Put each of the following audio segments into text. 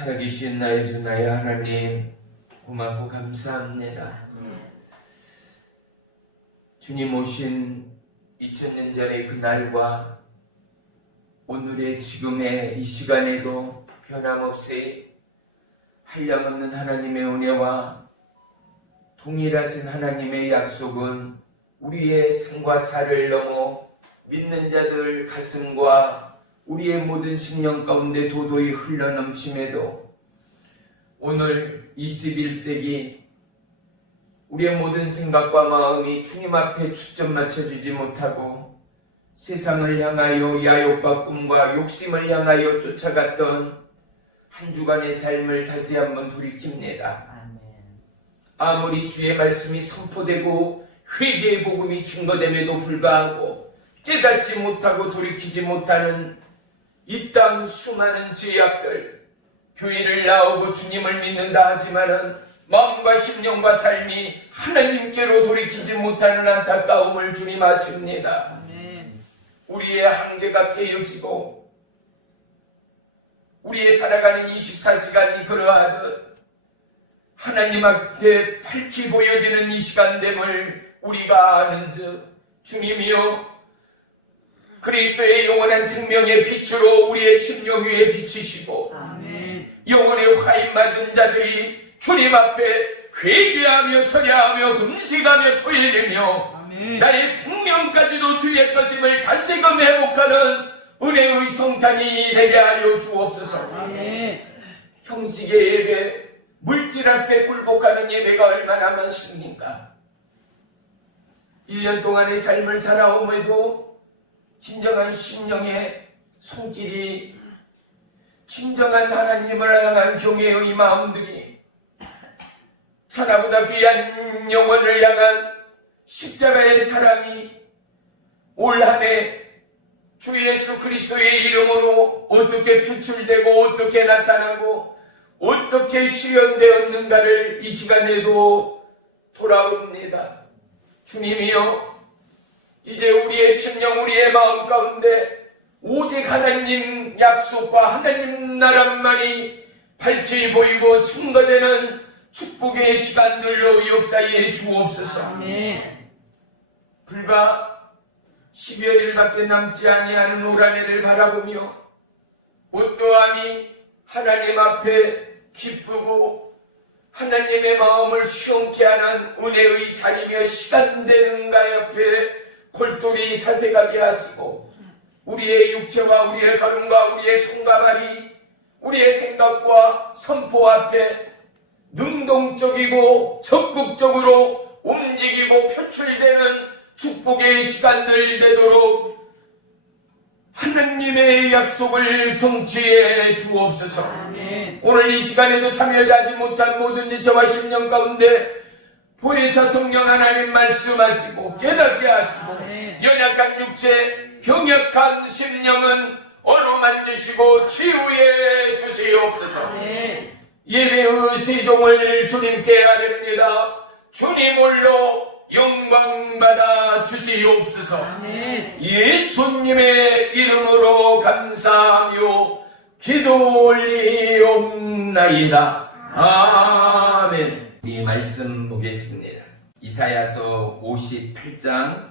살아계신 나의 주 나의 하나님, 고맙고 감사합니다. 주님 오신 2000년 전의 그날과 오늘의 지금의 이 시간에도 변함없이 한량없는 하나님의 은혜와 동일하신 하나님의 약속은 우리의 삶과 살을 넘어 믿는 자들 가슴과 우리의 모든 심령 가운데 도도히 흘러넘침에도 오늘 21세기 우리의 모든 생각과 마음이 주님 앞에 초점 맞춰주지 못하고 세상을 향하여 야욕과 꿈과 욕심을 향하여 쫓아갔던 한 주간의 삶을 다시 한번 돌이킵니다. 아무리 주의 말씀이 선포되고 회개의 복음이 증거됨에도 불구하고 깨닫지 못하고 돌이키지 못하는 이 땅 수많은 죄악들, 교회를 나오고 주님을 믿는다 하지만은 마음과 심령과 삶이 하나님께로 돌이키지 못하는 안타까움을 주님 아십니다. 우리의 한계가 깨어지고 우리의 살아가는 24시간이 그러하듯 하나님 앞에 밝히 보여지는 이 시간됨을 우리가 아는즉 주님이여 그리스도의 영원한 생명의 빛으로 우리의 심령 위에 비추시고 영혼의 화인 받은 자들이 주님 앞에 회개하며 절야하며 금식하며 토해내며 나의 생명까지도 주의 것임을 다시금 회복하는 은혜의 성탄이 되게 하려 주옵소서. 형식의 예배, 물질 앞에 굴복하는 예배가 얼마나 많습니까? 1년 동안의 삶을 살아옴에도 진정한 심령의 손길이, 진정한 하나님을 향한 경외의 마음들이, 천하보다 귀한 영혼을 향한 십자가의 사랑이 올 한 해 주 예수 그리스도의 이름으로 어떻게 표출되고 어떻게 나타나고 어떻게 실현되었는가를 이 시간에도 돌아봅니다. 주님이여, 이제 우리의 심령, 우리의 마음 가운데 오직 하나님 약속과 하나님 나라만이 밝히 보이고 증거되는 축복의 시간들로 역사해 주옵소서. 불과 10여일밖에 남지 아니하는 올 한 해를 바라보며 어떠함이 하나님 앞에 기쁘고 하나님의 마음을 시원케 하는 은혜의 자리며 시간 되는가 옆에 골똘히 사색하게 하시고 우리의 육체와 우리의 걸음과 우리의 손과 발이 우리의 생각과 선포 앞에 능동적이고 적극적으로 움직이고 표출되는 축복의 시간들 되도록 하느님의 약속을 성취해 주옵소서. 오늘 이 시간에도 참여하지 못한 모든 저와 심령 가운데 보혜사 성령 하나님 말씀하시고 깨닫게 하시고 연약한 육체, 병약한 심령은 어루 만지시고 치유해 주시옵소서. 예배의 세종을 주님께 아뢰옵니다. 주님 홀로 영광 받아 주시옵소서. 예수님의 이름으로 감사하며 기도 올리옵나이다. 아멘. 이 말씀 보겠습니다. 이사야서 58장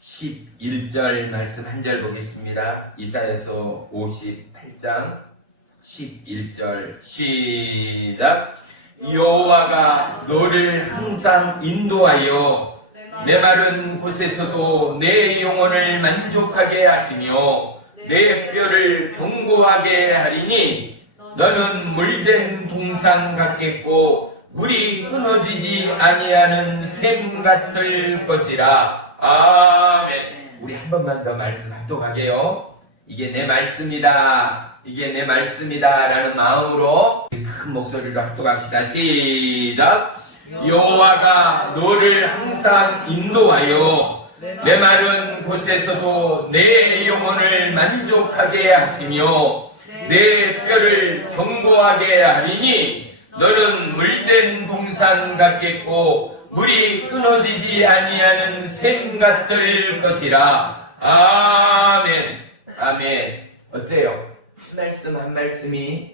11절 말씀 한 절 보겠습니다. 이사야서 58장 11절 시작. 여호와가 너를 항상 인도하여 내 마른 곳에서도 내 영혼을 만족하게 하시며 내 뼈를 견고하게 하리니 너는 물된 동산 같겠고 물이 끊어지지 아니하는 샘 같을 것이라. 아멘. 우리 한 번만 더 말씀 합독하게요. 이게 내 말씀이다, 이게 내 말씀이다 라는 마음으로 큰 목소리로 합독합시다. 시작. 여호와가 너를 항상 인도하여 내 마른 곳에서도 내 영혼을 만족하게 하시며 내 뼈를 견고하게 하리니 너는 물된 동산 같겠고 물이 끊어지지 아니하는 샘 같을 것이라. 아멘. 아멘. 어때요? 한 말씀 한 말씀이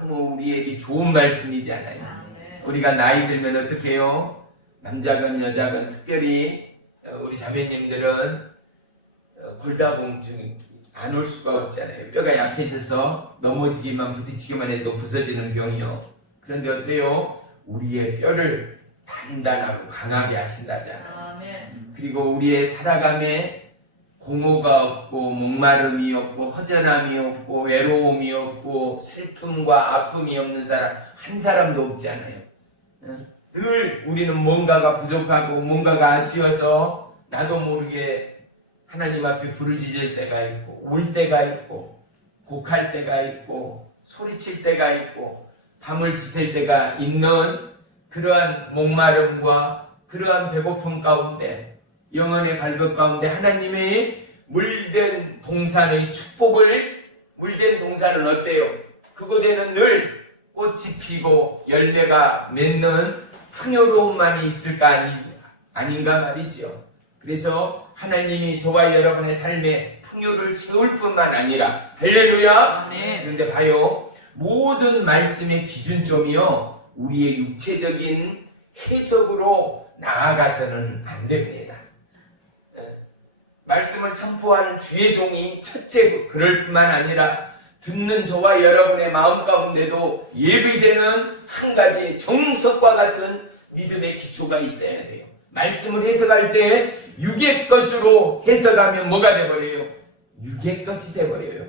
너무 우리에게 좋은 말씀이잖아요. 우리가 나이 들면 어떻게 해요? 남자건 여자건 특별히 우리 자매님들은 골다공증 안 올 수가 없잖아요. 뼈가 약해져서 넘어지기만 부딪히기만 해도 부서지는 병이요. 그런데 어때요? 우리의 뼈를 단단하고 강하게 하신다잖아요. 그리고 우리의 살아감에 공허가 없고 목마름이 없고 허전함이 없고 외로움이 없고 슬픔과 아픔이 없는 사람 한 사람도 없지 않아요. 늘 우리는 뭔가가 부족하고 뭔가가 아쉬워서 나도 모르게 하나님 앞에 부르짖을 때가 있고 울 때가 있고 곡할 때가 있고 소리칠 때가 있고 밤을 지샐 때가 있는 그러한 목마름과 그러한 배고픔 가운데 영혼의 갈급 가운데 하나님의 물된 동산의 축복을, 물된 동산은 어때요? 그곳에는 늘 꽃이 피고 열매가 맺는 풍요로움만이 있을까 아닌가 말이죠. 그래서 하나님이 저와 여러분의 삶에 풍요를 채울 뿐만 아니라 할렐루야. 그런데 봐요, 모든 말씀의 기준점이요 우리의 육체적인 해석으로 나아가서는 안 됩니다. 말씀을 선포하는 주의 종이 첫째 그럴 뿐만 아니라 듣는 저와 여러분의 마음 가운데도 예비되는 한 가지의 정석과 같은 믿음의 기초가 있어야 돼요. 말씀을 해석할 때 육의 것으로 해석하면 뭐가 돼버려요? 육의 것이 돼버려요.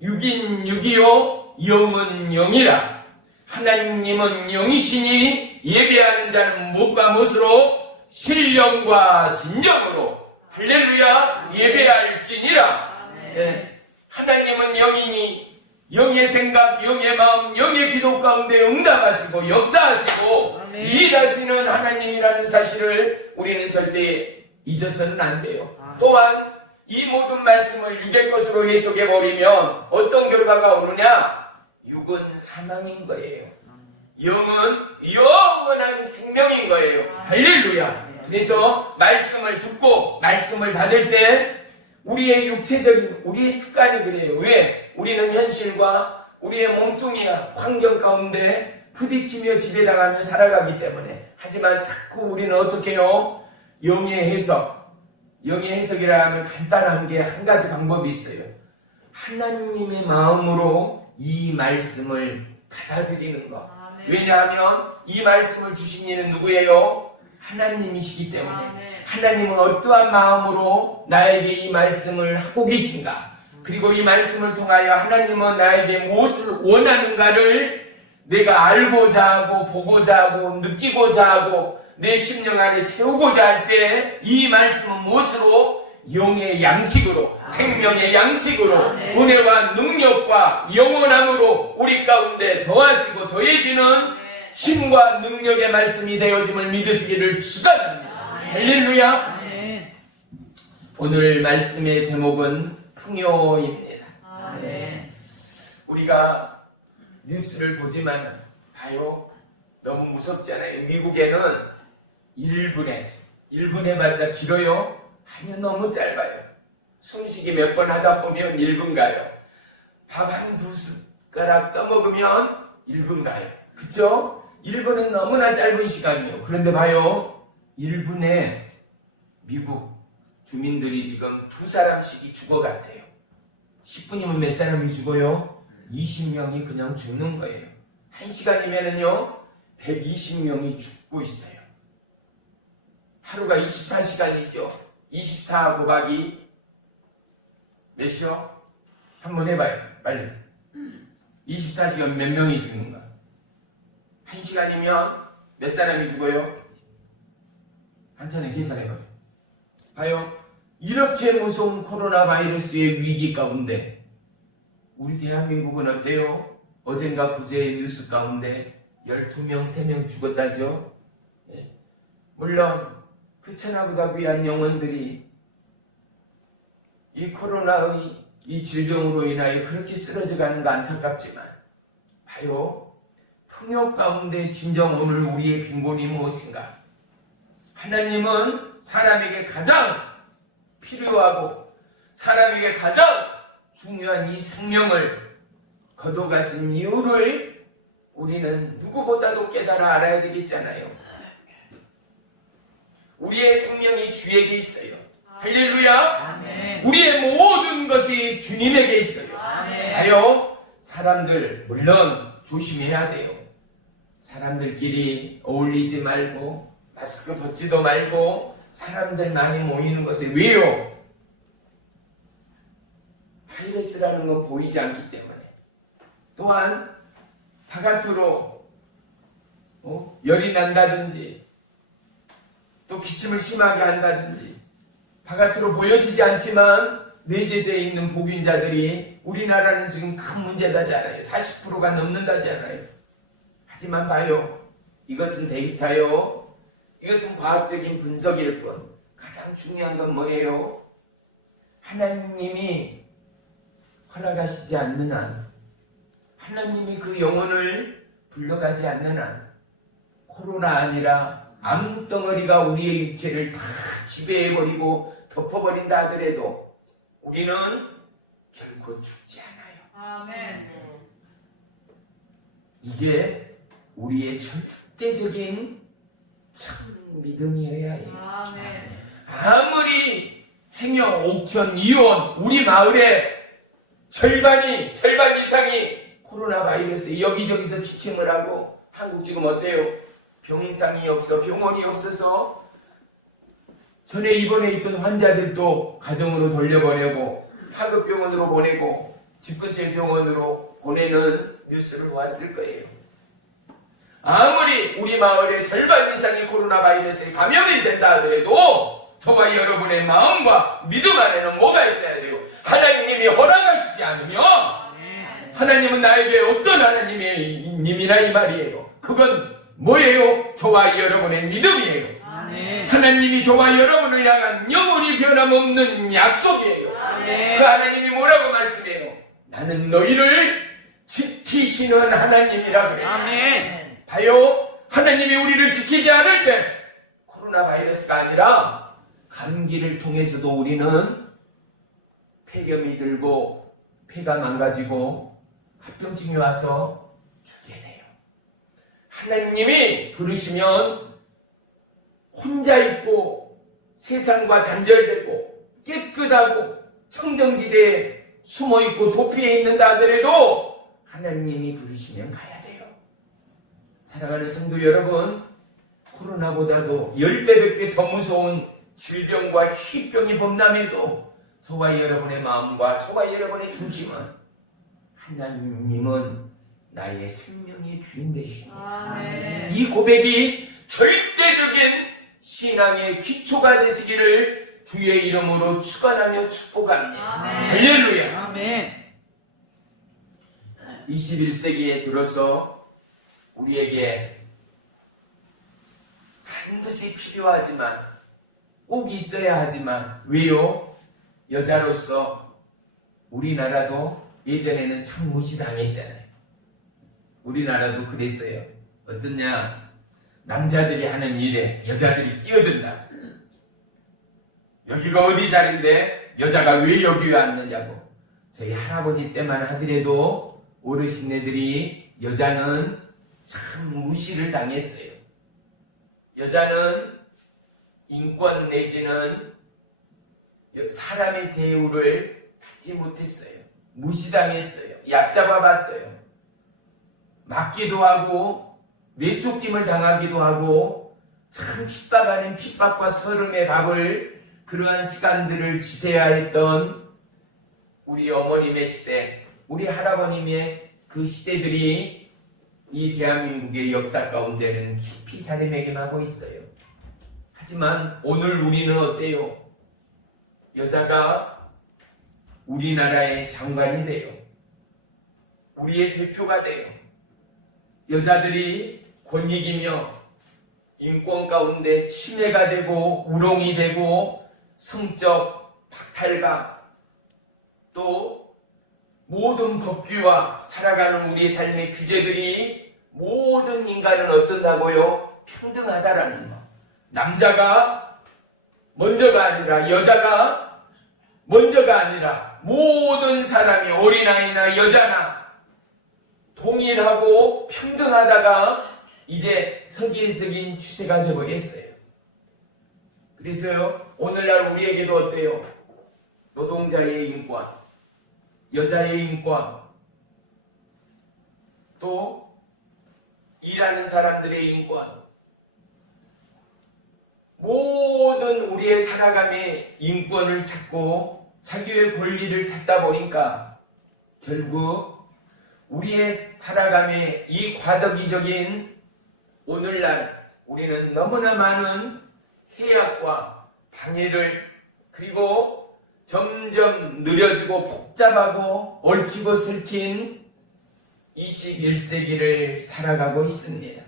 육인 육이요 영은 영이라. 하나님은 영이시니 예배하는 자는 무엇과 무엇으로? 신령과 진정으로 할렐루야 예배할지니라. 네. 하나님은 영이니 영의 생각, 영의 마음, 영의 기도 가운데 응답하시고 역사하시고 일하시는 하나님이라는 사실을 우리는 절대 잊어서는 안 돼요. 또한 이 모든 말씀을 육의 것으로 해석해버리면 어떤 결과가 오느냐? 육은 사망인 거예요. 영은 영원한 생명인 거예요. 할렐루야. 그래서 말씀을 듣고 말씀을 받을 때 우리의 육체적인 우리의 습관이 그래요. 왜? 우리는 현실과 우리의 몸뚱이와 환경 가운데 부딪히며 지배당하며 살아가기 때문에. 하지만 자꾸 우리는 어떻게 해요? 영의 해석이라 하면 간단한 게 한 가지 방법이 있어요. 하나님의 마음으로 이 말씀을 받아들이는 것. 왜냐하면 이 말씀을 주신 이는 누구예요? 하나님이시기 때문에. 하나님은 어떠한 마음으로 나에게 이 말씀을 하고 계신가? 그리고 이 말씀을 통하여 하나님은 나에게 무엇을 원하는가를 내가 알고자 하고 보고자 하고 느끼고자 하고 내 심령 안에 채우고자 할 때 이 말씀은 무엇으로? 영의 양식으로, 생명의 양식으로, 은혜와 능력과 영원함으로 우리 가운데 더하시고 더해지는 힘과 능력의 말씀이 되어짐을 믿으시기를 축원합니다. 할렐루야. 오늘 말씀의 제목은 풍요입니다. 우리가 뉴스를 보지만 봐요. 너무 무섭잖아요. 미국에는 1분 해봤자 길어요? 아니요, 너무 짧아요. 숨쉬기 몇 번 하다 보면 1분 가요. 밥 한 두 숟가락 떠먹으면 1분 가요. 그쵸? 1분은 너무나 짧은 시간이에요. 그런데 봐요. 1분에 미국 주민들이 지금 2사람씩이 죽어갔대요. 10분이면 몇 사람이 죽어요? 20명이 그냥 죽는 거예요. 1시간이면은요 120명이 죽고 있어요. 하루가 24시간이죠. 24 곱하기 몇이요? 한번 해봐요. 빨리. 24시간 몇 명이 죽는가? 1시간이면 몇 사람이 죽어요? 한참에 계산해봐요. 봐요. 이렇게 무서운 코로나 바이러스의 위기 가운데 우리 대한민국은 어때요? 어젠가 그제의 뉴스 가운데 12명, 3명 죽었다죠? 예. 물론 그 천하보다 귀한 영혼들이 이 코로나의 이 질병으로 인하여 그렇게 쓰러져 가는 거 안타깝지만 봐요. 풍요 가운데 진정 오늘 우리의 빈곤이 무엇인가? 하나님은 사람에게 가장 필요하고 사람에게 가장 중요한 이 생명을 거둬가신 이유를 우리는 누구보다도 깨달아 알아야 되겠잖아요. 우리의 생명이 주에게 있어요. 할렐루야. 아멘. 우리의 모든 것이 주님에게 있어요. 봐요. 사람들 물론 조심해야 돼요. 사람들끼리 어울리지 말고 마스크 벗지도 말고 사람들 많이 모이는 것을 왜요? 바이러스라는 건 보이지 않기 때문에. 또한 바깥으로 열이 난다든지 또 기침을 심하게 한다든지 바깥으로 보여지지 않지만 내재되어 있는 복균자들이 우리나라는 지금 큰 문제다잖아요. 40%가 넘는다잖아요. 하지만 봐요. 이것은 데이터요. 이것은 과학적인 분석일 뿐 가장 중요한 건 뭐예요? 하나님이 허락하시지 않는 한, 하나님이 그 영혼을 불러가지 않는 한 코로나 아니라 암덩어리가 우리의 육체를 다 지배해버리고 덮어버린다 하더라도 우리는 결코 죽지 않아요. 아멘. 이게 우리의 절대적인 참 믿음이어야 해요. 아멘. 아무리 행여, 옥천, 이원, 우리 마을의 절반 이상이 코로나 바이러스에 여기저기서 기침을 하고, 한국 지금 어때요? 병상이 없어, 병원이 없어서 전에 입원해 있던 환자들도 가정으로 돌려보내고 하급병원으로 보내고 집 근처의 병원으로 보내는 뉴스를 봤을 거예요. 아무리 우리 마을의 절반 이상이 코로나 바이러스에 감염이 된다 하더라도 저와 여러분의 마음과 믿음 안에는 뭐가 있어야 돼요? 하나님이 허락하시지 않으면 하나님은 나에게 어떤 하나님이나 이 말이에요. 그건 뭐예요? 저와 여러분의 믿음이에요. 하나님이 저와 여러분을 향한 영원히 변함없는 약속이에요. 그 하나님이 뭐라고 말씀해요? 나는 너희를 지키시는 하나님이라 그래요. 봐요. 하나님이 우리를 지키지 않을 때 코로나 바이러스가 아니라 감기를 통해서도 우리는 폐렴이 들고 폐가 망가지고 합병증이 와서 죽게 돼요. 하나님이 부르시면 혼자 있고 세상과 단절되고 깨끗하고 청정지대에 숨어있고 도피해 있는다 하더라도 하나님이 부르시면 가야 돼요. 사랑하는 성도 여러분, 코로나보다도 10배 100배 더 무서운 질병과 희병이 범람해도 저와 여러분의 마음과 저와 여러분의 중심은 하나님은 나의 생명의 주인 되십니다. 이 고백이 절대적인 신앙의 기초가 되시기를 주의 이름으로 축원하며 축복합니다. 할렐루야. 아멘. 21세기에 들어서 우리에게 반드시 필요하지만 꼭 있어야 하지만 왜요? 여자로서 우리나라도 예전에는 참 무시당했잖아요. 우리나라도 그랬어요. 어떠냐? 남자들이 하는 일에 여자들이 끼어든다. 여기가 어디 자리인데 여자가 왜 여기 왔느냐고. 저희 할아버지 때만 하더라도 어르신네들이 여자는 참 무시를 당했어요. 여자는 인권 내지는 사람의 대우를 받지 못했어요. 무시당했어요. 얕잡아봤어요. 맞기도 하고 외쫓김을 당하기도 하고 참 핍박 아닌 핍박과 서름의 밥을 그러한 시간들을 지새야 했던 우리 어머님의 시대, 우리 할아버님의 그 시대들이 이 대한민국의 역사 가운데는 깊이 자리매김하고 있어요. 하지만 오늘 우리는 어때요? 여자가 우리나라의 장관이 돼요. 우리의 대표가 돼요. 여자들이 권익이며 인권 가운데 침해가 되고 우롱이 되고 성적 박탈과 또 모든 법규와 살아가는 우리의 삶의 규제들이 모든 인간은 어떤다고요? 평등하다라는 거. 남자가 먼저가 아니라 여자가 먼저가 아니라 모든 사람이 어린아이나 여자나 동일하고 평등하다가 이제 세계적인 추세가 되어버렸어요. 그래서요, 오늘날 우리에게도 어때요? 노동자의 인권, 여자의 인권, 또 일하는 사람들의 인권, 모든 우리의 살아감의 인권을 찾고 자기의 권리를 찾다 보니까 결국 우리의 살아감의 이 과도기적인 오늘날 우리는 너무나 많은 해악과 방해를 그리고 점점 느려지고 복잡하고 얽히고 설킨 21세기를 살아가고 있습니다.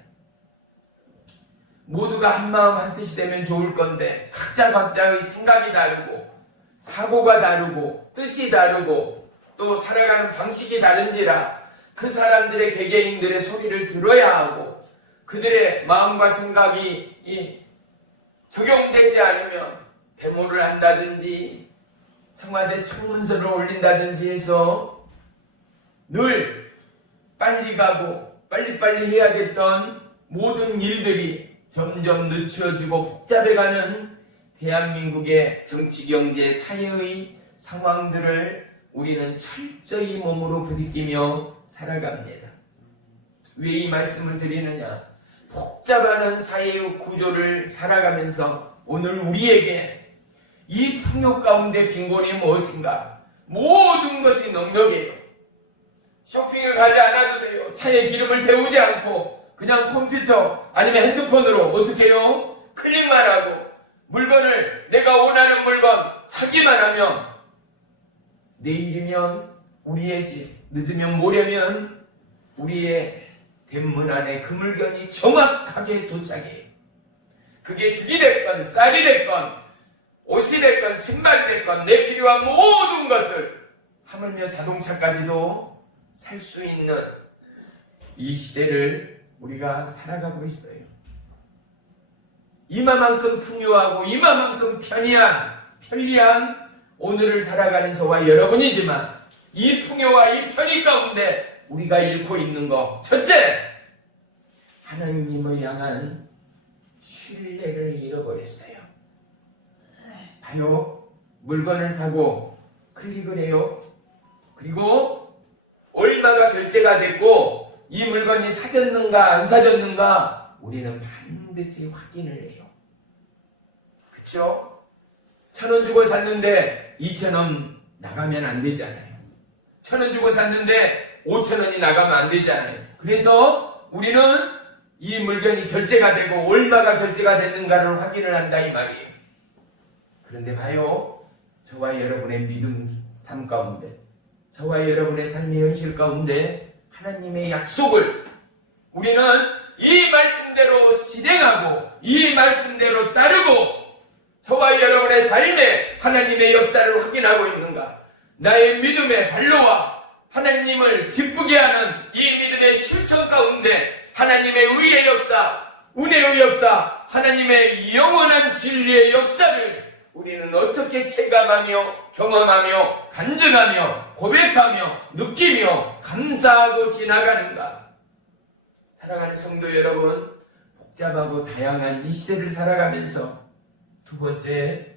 모두가 한마음 한뜻이 되면 좋을 건데 각자의 생각이 다르고 사고가 다르고 뜻이 다르고 또 살아가는 방식이 다른지라 그 사람들의 개개인들의 소리를 들어야 하고 그들의 마음과 생각이 적용되지 않으면 데모를 한다든지 청와대 청문서를 올린다든지 해서 늘 빨리 가고 빨리빨리 해야겠던 모든 일들이 점점 늦춰지고 복잡해가는 대한민국의 정치, 경제, 사회의 상황들을 우리는 철저히 몸으로 부딪히며 살아갑니다. 왜 이 말씀을 드리느냐? 복잡한 사회의 구조를 살아가면서 오늘 우리에게 이 풍요 가운데 빈곤이 무엇인가? 모든 것이 넉넉해요. 쇼핑을 가지 않아도 돼요. 차에 기름을 태우지 않고 그냥 컴퓨터 아니면 핸드폰으로 어떻게 해요? 클릭만 하고 물건을 내가 원하는 물건 사기만 하면 내일이면 우리의 집, 늦으면 모레면 우리의 대문 안에 그 물건이 정확하게 도착해요. 그게 죽이 됐건 쌀이 됐건 옷이 됐건 신발이 됐건 내 필요한 모든 것들 하물며 자동차까지도 살 수 있는 이 시대를 우리가 살아가고 있어요. 이마만큼 풍요하고 이마만큼 편리한 오늘을 살아가는 저와 여러분이지만 이 풍요와 이 편의 가운데 우리가 잃고 있는 것, 첫째, 하나님을 향한 신뢰를 잃어버렸어요. 봐요. 물건을 사고 클릭을 해요. 그리고 얼마가 결제가 됐고 이 물건이 사졌는가 안 사졌는가 우리는 반드시 확인을 해요. 그쵸? 1,000원 주고 샀는데 2,000원 나가면 안 되잖아요. 1,000원 주고 샀는데 5,000원이 나가면 안 되잖아요. 그래서 우리는 이 물건이 결제가 되고 얼마가 결제가 됐는가를 확인을 한다 이 말이에요. 그런데 봐요. 저와 여러분의 믿음 삶 가운데, 저와 여러분의 삶의 현실 가운데 하나님의 약속을 우리는 이 말씀대로 실행하고 이 말씀대로 따르고 저와 여러분의 삶에 하나님의 역사를 확인하고 있는가? 나의 믿음의 발로와 하나님을 기쁘게 하는 이 믿음의 실천 가운데 하나님의 의의 역사, 은혜의 역사, 하나님의 영원한 진리의 역사를 우리는 어떻게 체감하며 경험하며 간증하며 고백하며 느끼며 감사하고 지나가는가? 사랑하는 성도 여러분, 복잡하고 다양한 이 시대를 살아가면서 두 번째,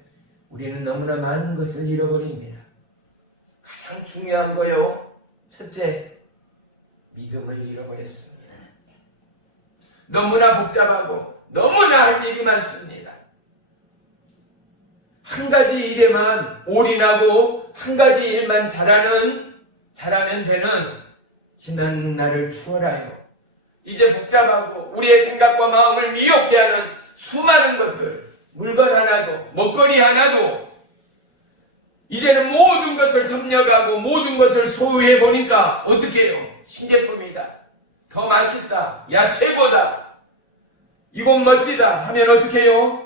우리는 너무나 많은 것을 잃어버립니다. 가장 중요한 거요. 첫째, 믿음을 잃어버렸습니다. 너무나 복잡하고 너무나 할 일이 많습니다. 한 가지 일에만 올인하고 한 가지 일만 잘하면 되는 지난 날을 추월하여 이제 복잡하고 우리의 생각과 마음을 미혹해 하는 수많은 것들, 물건 하나도 먹거리 하나도 이제는 모든 것을 섭렵하고 모든 것을 소유해 보니까 어떻게 해요? 신제품이다, 더 맛있다, 야 최고다, 이건 멋지다 하면 어떻게 해요?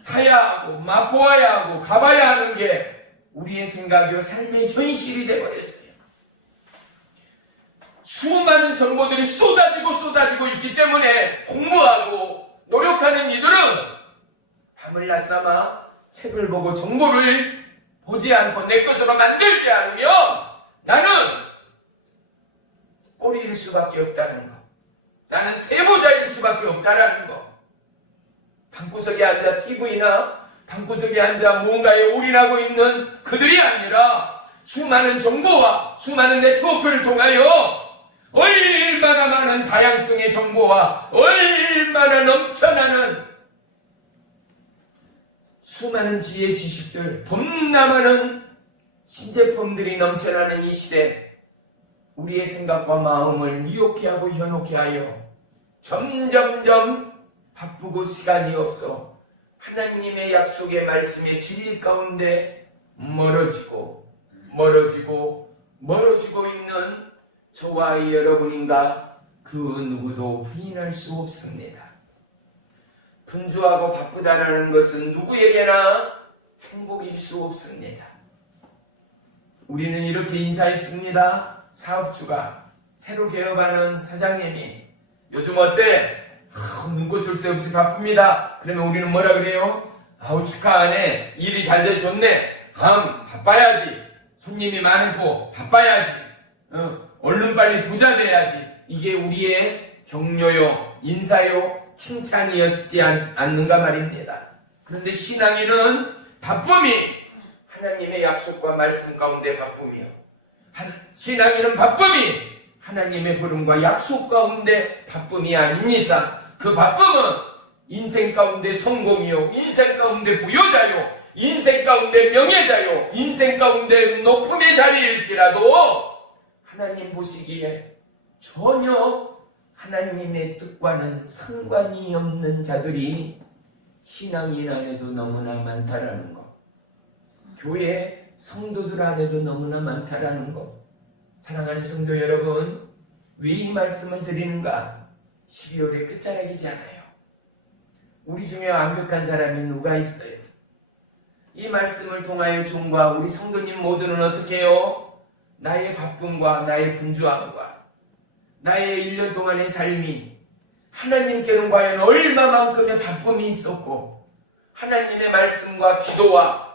사야 하고 맛보아야 하고 가봐야 하는 게 우리의 생각이요 삶의 현실이 되어버렸어요. 수많은 정보들이 쏟아지고 있기 때문에 공부하고 노력하는 이들은 밤을 낮삼아 책을 보고 정보를 보지 않고 내 것으로 만들지 않으면 나는 꼴일 수밖에 없다는 거, 나는 대보자일 수밖에 없다라는 거. 방구석에 앉아 TV나 방구석에 앉아 무언가에 올인하고 있는 그들이 아니라 수많은 정보와 수많은 네트워크를 통하여 얼마나 많은 다양성의 정보와 얼마나 넘쳐나는 수많은 지혜 지식들, 겁나 많은 신제품들이 넘쳐나는 이 시대, 우리의 생각과 마음을 미혹해 하고 현혹해 하여 점점점 바쁘고 시간이 없어 하나님의 약속의 말씀의 진리 가운데 멀어지고 있는 저와 여러분인가 그 누구도 부인할 수 없습니다. 분주하고 바쁘다라는 것은 누구에게나 행복일 수 없습니다. 우리는 이렇게 인사했습니다. 사업주가 새로 개업하는 사장님이 요즘 어때? 눈꽃 둘 새 없이 바쁩니다. 그러면 우리는 뭐라 그래요? 아우 축하하네, 일이 잘 돼 좋네, 바빠야지, 손님이 많고 바빠야지, 얼른 빨리 부자 돼야지. 이게 우리의 격려요, 인사요, 칭찬이었지 않는가 말입니다. 그런데 신앙인은 바쁨이 하나님의 약속과 말씀 가운데 바쁨이요. 신앙인은 바쁨이 하나님의 부름과 약속 가운데 바쁨이 아닌 이상 그 바쁨은 인생 가운데 성공이요, 인생 가운데 부여자요, 인생 가운데 명예자요, 인생 가운데 높음의 자리일지라도 하나님 보시기에 전혀 하나님의 뜻과는 상관이 없는 자들이 신앙인 안에도 너무나 많다라는 것, 교회 성도들 안에도 너무나 많다라는 것. 사랑하는 성도 여러분, 왜 이 말씀을 드리는가? 12월의 끝자락이잖아요. 우리 중에 완벽한 사람이 누가 있어요? 이 말씀을 통하여 종과 우리 성도님 모두는 어떻게 해요? 나의 바쁨과 나의 분주함과 나의 1년 동안의 삶이 하나님께는 과연 얼마만큼의 바쁨이 있었고 하나님의 말씀과 기도와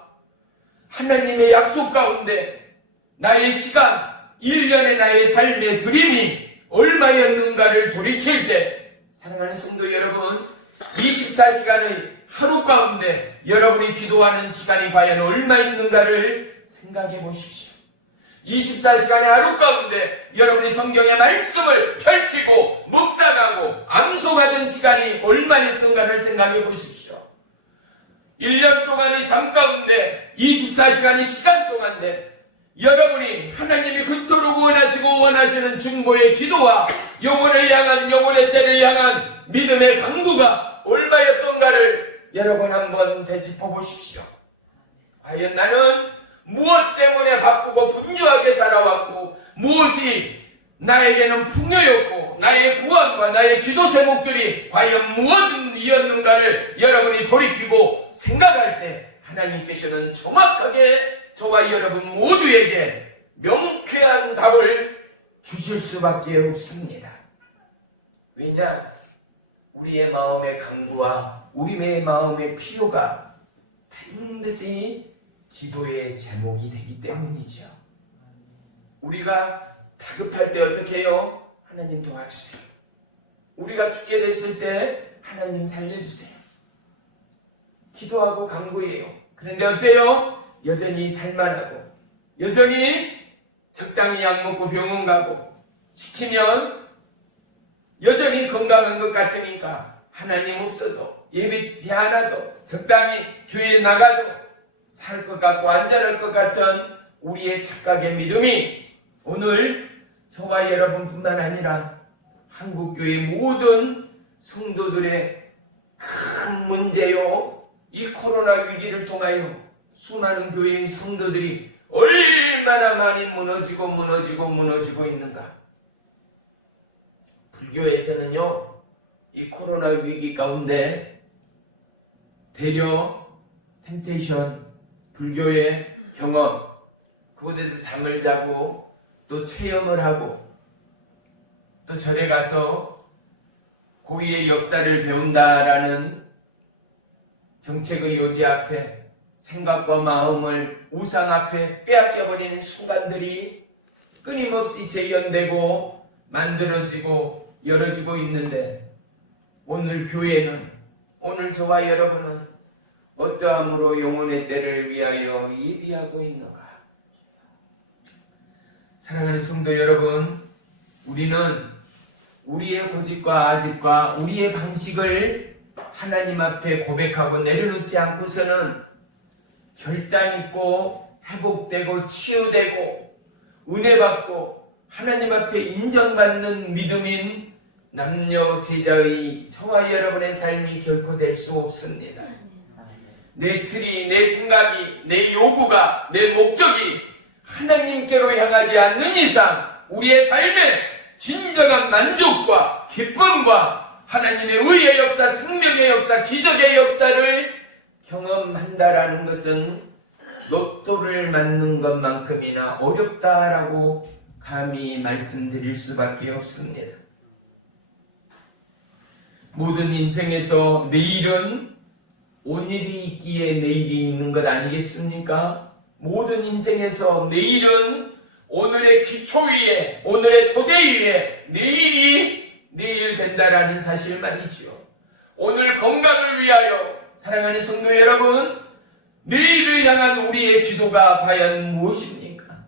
하나님의 약속 가운데 나의 시간, 1년의 나의 삶의 드림이 얼마였는가를 돌이킬 때 사랑하는 성도 여러분, 24시간의 하루 가운데 여러분이 기도하는 시간이 과연 얼마 있는가를 생각해 보십시오. 24시간의 하루 가운데 여러분이 성경의 말씀을 펼치고 묵상하고 암송하던 시간이 얼마였던가를 생각해 보십시오. 1년 동안의 삶 가운데 24시간의 시간 동안에 여러분이 하나님이 그토록 원하시고 원하시는 중보의 기도와 영혼을 향한, 영혼의 때를 향한 믿음의 강구가 얼마였던가를 여러분 한번 되짚어 보십시오. 과연 나는 무엇 때문에 바쁘고 분주하게 살아왔고 무엇이 나에게는 풍요였고 나의 구원과 나의 기도 제목들이 과연 무엇이었는가를 여러분이 돌이키고 생각할 때 하나님께서는 정확하게 저와 여러분 모두에게 명쾌한 답을 주실 수밖에 없습니다. 왜냐? 우리의 마음의 강구와 우리의 마음의 필요가 반드시 기도의 제목이 되기 때문이죠. 우리가 다급할 때 어떻게 해요? 하나님 도와주세요. 우리가 죽게 됐을 때 하나님 살려주세요. 기도하고 간구해요. 그런데 어때요? 여전히 살만하고 여전히 적당히 약 먹고 병원 가고 지키면 여전히 건강한 것 같으니까 하나님 없어도 예배 지지 않아도 적당히 교회에 나가도 살 것 같고 안전할 것 같은 우리의 착각의 믿음이 오늘 저와 여러분뿐만 아니라 한국교회 모든 성도들의 큰 문제요. 이 코로나 위기를 통하여 수많은 교회의 성도들이 얼마나 많이 무너지고 있는가. 불교에서는요, 이 코로나 위기 가운데 대려 템테이션, 불교의 경험, 그곳에서 잠을 자고 또 체험을 하고 또 절에 가서 고유의 역사를 배운다라는 정책의 요지 앞에 생각과 마음을 우상 앞에 빼앗겨버리는 순간들이 끊임없이 재현되고 만들어지고 열어지고 있는데 오늘 교회는, 오늘 저와 여러분은 어떠함으로 영혼의 때를 위하여 예비하고 있는가? 사랑하는 성도 여러분, 우리는 우리의 고집과 아집과 우리의 방식을 하나님 앞에 고백하고 내려놓지 않고서는 결단 있고 회복되고 치유되고 은혜받고 하나님 앞에 인정받는 믿음인 남녀 제자의 저와 여러분의 삶이 결코 될 수 없습니다. 내 틀이, 내 생각이, 내 요구가, 내 목적이 하나님께로 향하지 않는 이상 우리의 삶에 진정한 만족과 기쁨과 하나님의 의의 역사, 생명의 역사, 기적의 역사를 경험한다라는 것은 로또를 맞는 것만큼이나 어렵다라고 감히 말씀드릴 수밖에 없습니다. 모든 인생에서 내일은 오늘이 있기에 내일이 있는 것 아니겠습니까? 모든 인생에서 내일은 오늘의 기초 위에, 오늘의 토대 위에 내일이 내일 된다라는 사실 말이지요. 오늘 건강을 위하여 사랑하는 성도 여러분, 내일을 향한 우리의 기도가 과연 무엇입니까?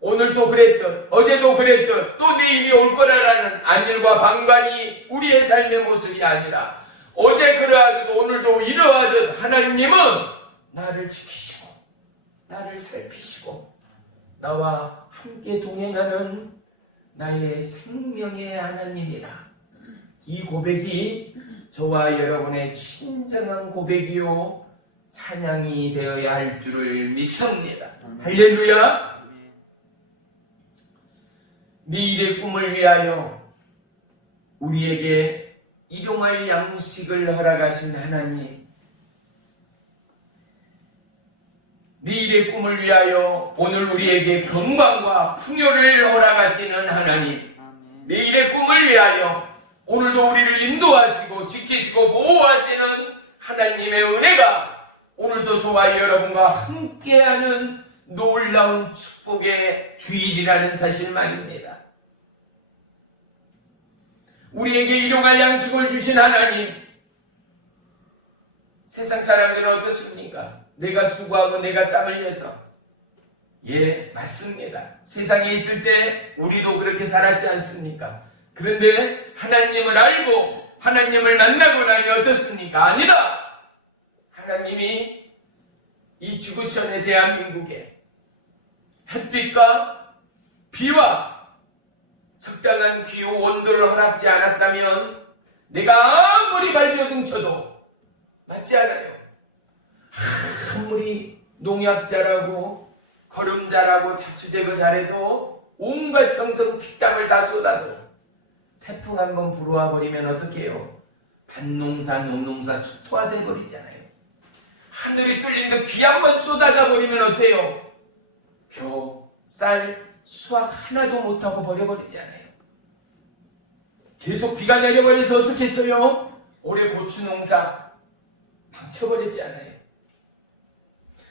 오늘도 그랬듯 어제도 그랬듯 또 내일이 올 거라라는 안일과 방관이 우리의 삶의 모습이 아니라 어제 그러하듯 오늘도 이러하듯 하나님은 나를 지키시고 나를 살피시고 나와 함께 동행하는 나의 생명의 하나님이라. 이 고백이 저와 여러분의 진정한 고백이요 찬양이 되어야 할 줄을 믿습니다. 할렐루야. 내일의 꿈을 위하여 우리에게 일용할 양식을 허락하신 하나님, 내일의 꿈을 위하여 오늘 우리에게 건강과 풍요를 허락하시는 하나님, 내일의 꿈을 위하여 오늘도 우리를 인도하시고 지키시고 보호하시는 하나님의 은혜가 오늘도 저와 여러분과 함께하는 놀라운 축복의 주일이라는 사실 말입니다. 우리에게 일용할 양식을 주신 하나님, 세상 사람들은 어떻습니까? 내가 수고하고 내가 땀 흘려서. 예, 맞습니다. 세상에 있을 때 우리도 그렇게 살았지 않습니까? 그런데 하나님을 알고 하나님을 만나고 나니 어떻습니까? 아니다! 하나님이 이 지구촌의 대한민국에 햇빛과 비와 적당한 기후 온도를 허락지 않았다면 내가 아무리 발버둥 쳐도 맞지 않아요. 아무리 농약 잘하고 거름 잘하고 잡초 제거 잘해도 온갖 정성 피땀을 다 쏟아도 태풍 한번 불어와 버리면 어떡해요? 밭농사 농농사 초토화돼 버리잖아요. 하늘이 뚫린 듯 비 한번 쏟아져 버리면 어때요? 벼, 쌀, 수확 하나도 못하고 버려버리잖아요. 계속 비가 내려버려서 어떻게 했어요? 올해 고추 농사 망쳐버렸잖아요.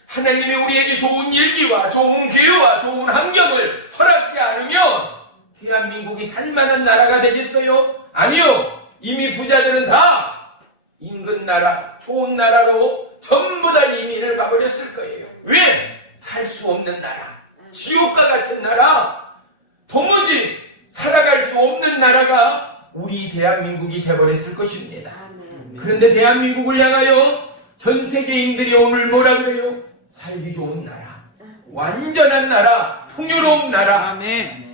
하나님이 우리에게 좋은 일기와 좋은 기후와 좋은 환경을 허락지 않으면 대한민국이 살만한 나라가 되겠어요? 아니요. 이미 부자들은 다 인근 나라, 좋은 나라로 전부 다 이민을 가버렸을 거예요. 왜? 살 수 없는 나라, 지옥과 같은 나라, 도무지 살아갈 수 없는 나라가 우리 대한민국이 되어버렸을 것입니다. 그런데 대한민국을 향하여 전 세계인들이 오늘 뭐라 그래요? 살기 좋은 나라, 완전한 나라, 풍요로운 나라.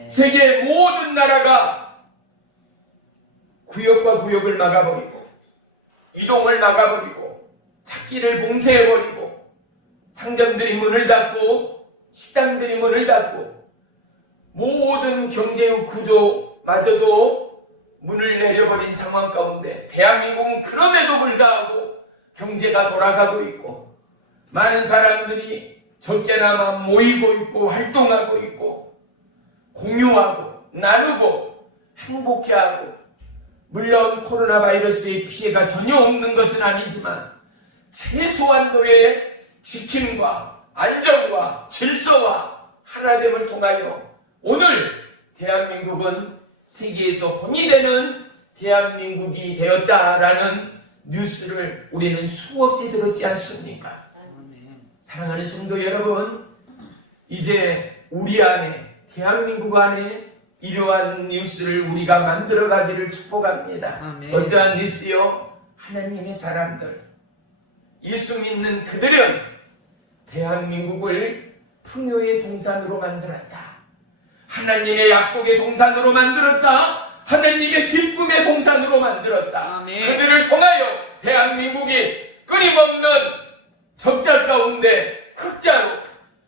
세계 모든 나라가 구역과 구역을 막아버리고 이동을 막아버리고 찾기를 봉쇄해버리고 상점들이 문을 닫고 식당들이 문을 닫고 모든 경제의 구조마저도 문을 내려버린 상황 가운데 대한민국은 그럼에도 불구하고 경제가 돌아가고 있고 많은 사람들이 적게나마 모이고 있고 활동하고 있고 공유하고 나누고 행복해하고, 물론 코로나 바이러스의 피해가 전혀 없는 것은 아니지만 최소한도의 지킴과 안정과 질서와 하나됨을 통하여 오늘 대한민국은 세계에서 본이 되는 대한민국이 되었다라는 뉴스를 우리는 수없이 들었지 않습니까? 사랑하는 성도 여러분, 이제 우리 안에, 대한민국 안에 이러한 뉴스를 우리가 만들어가기를 축복합니다. 어떠한 뉴스요? 하나님의 사람들, 예수 믿는 그들은 대한민국을 풍요의 동산으로 만들었다. 하나님의 약속의 동산으로 만들었다. 하나님의 기쁨의 동산으로 만들었다. 그들을 통하여 대한민국이 끊임없는 적자 가운데 흑자로,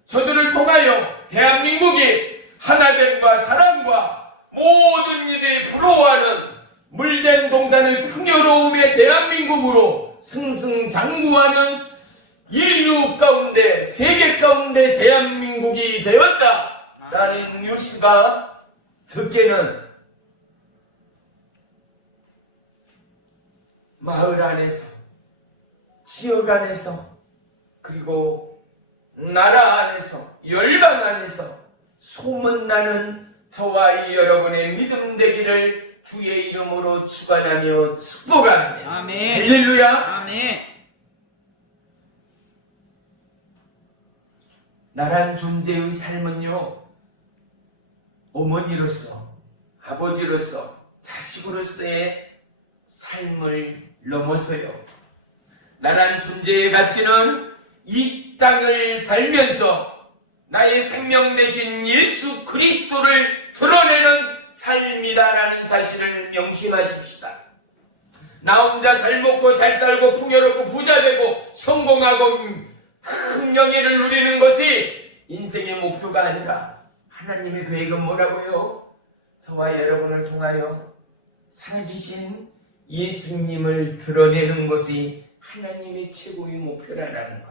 저들을 통하여 대한민국이 하나됨과 사랑과 모든 이들이 부러워하는 물된 동산의 풍요로움의 대한민국으로 승승장구하는 인류 가운데, 세계 가운데 대한민국이 되었다라는 뉴스가 적게는 마을 안에서, 지역 안에서, 그리고 나라 안에서, 열방 안에서 소문나는 저와 이 여러분의 믿음 되기를 주의 이름으로 축원하며 축복합니다. 아멘. 할렐루야. 아멘. 나란 존재의 삶은요, 어머니로서, 아버지로서, 자식으로서의 삶을 넘어서요, 나란 존재의 가치는 이 땅을 살면서 나의 생명 대신 예수 그리스도를 드러내는 삶이다라는 사실을 명심하십시다. 나 혼자 잘 먹고 잘 살고 풍요롭고 부자 되고 성공하고 큰 명예를 누리는 것이 인생의 목표가 아니라 하나님의 계획은 뭐라고요? 저와 여러분을 통하여 살아계신 예수님을 드러내는 것이 하나님의 최고의 목표라는 거.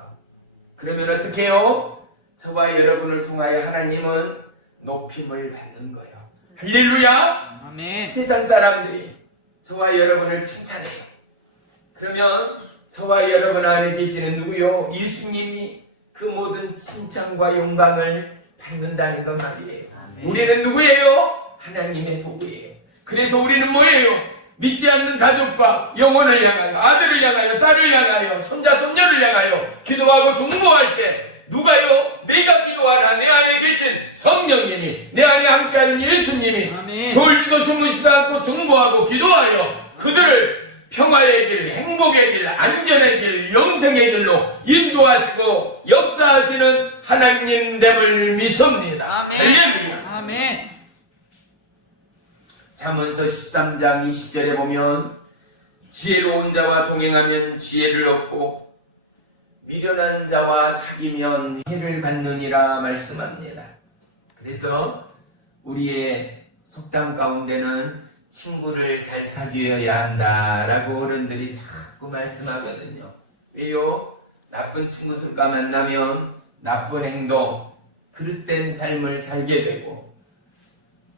그러면 어떻게 해요? 저와 여러분을 통하여 하나님은 높임을 받는 거예요. 할렐루야! 아멘. 세상 사람들이 저와 여러분을 칭찬해요. 그러면 저와 여러분 안에 계시는 누구요? 예수님이 그 모든 칭찬과 영광을 받는다는 것 말이에요. 아멘. 우리는 누구예요? 하나님의 도구예요. 그래서 우리는 뭐예요? 믿지 않는 가족과 영혼을 향하여, 아들을 향하여, 딸을 향하여, 손자, 손녀를 향하여 기도하고 중보할 때 누가요? 내가 기도하라 내 안에 계신 성령님이, 내 안에 함께하는 예수님이 아멘. 졸지도 주무시지 않고 중보하고 기도하여 그들을 평화의 길, 행복의 길, 안전의 길, 영생의 길로 인도하시고 역사하시는 하나님됨을 믿습니다. 아멘. 할렐루야. 아멘. 잠언서 13장 20절에 보면 지혜로운 자와 동행하면 지혜를 얻고 미련한 자와 사귀면 해를 받느니라 말씀합니다. 그래서 우리의 속담 가운데는 친구를 잘 사귀어야 한다라고 어른들이 자꾸 말씀하거든요. 왜요? 나쁜 친구들과 만나면 나쁜 행동, 그릇된 삶을 살게 되고,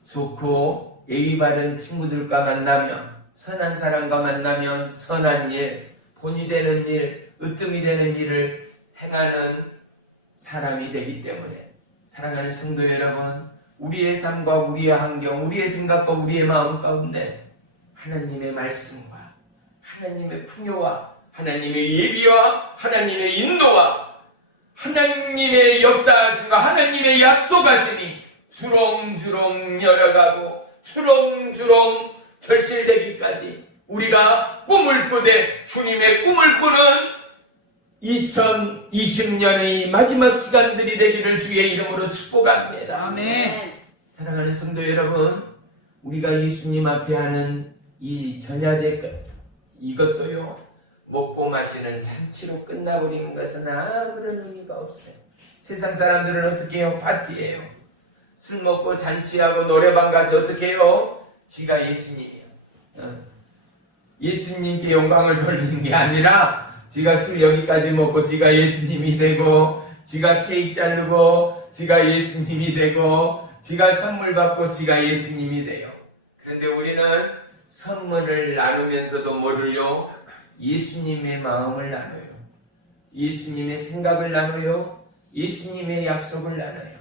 좋고 예의 바른 친구들과 만나면, 선한 사람과 만나면 선한 일, 본이 되는 일, 으뜸이 되는 일을 행하는 사람이 되기 때문에, 사랑하는 성도 여러분, 우리의 삶과 우리의 환경, 우리의 생각과 우리의 마음 가운데 하나님의 말씀과 하나님의 풍요와 하나님의 예비와 하나님의 인도와 하나님의 역사하심과 하나님의 약속하심이 주렁주렁 열어가고 주렁주렁 결실되기까지 우리가 꿈을 꾸되 주님의 꿈을 꾸는 2020년의 마지막 시간들이 되기를 주의 이름으로 축복합니다. 아멘. 사랑하는 성도 여러분, 우리가 예수님 앞에 하는 이 전야제 이것도요, 먹고 마시는 잔치로 끝나버리는 것은 아무런 의미가 없어요. 세상 사람들은 어떻게 해요? 파티예요. 술 먹고 잔치하고 노래방 가서 어떻게 해요? 지가 예수님이에요. 예수님께 영광을 돌리는 게 아니라 지가 술 여기까지 먹고 지가 예수님이 되고, 지가 케이크 자르고 지가 예수님이 되고, 지가 선물 받고 지가 예수님이 돼요. 그런데 우리는 선물을 나누면서도 뭐를요? 예수님의 마음을 나눠요. 예수님의 생각을 나눠요. 예수님의 약속을 나눠요.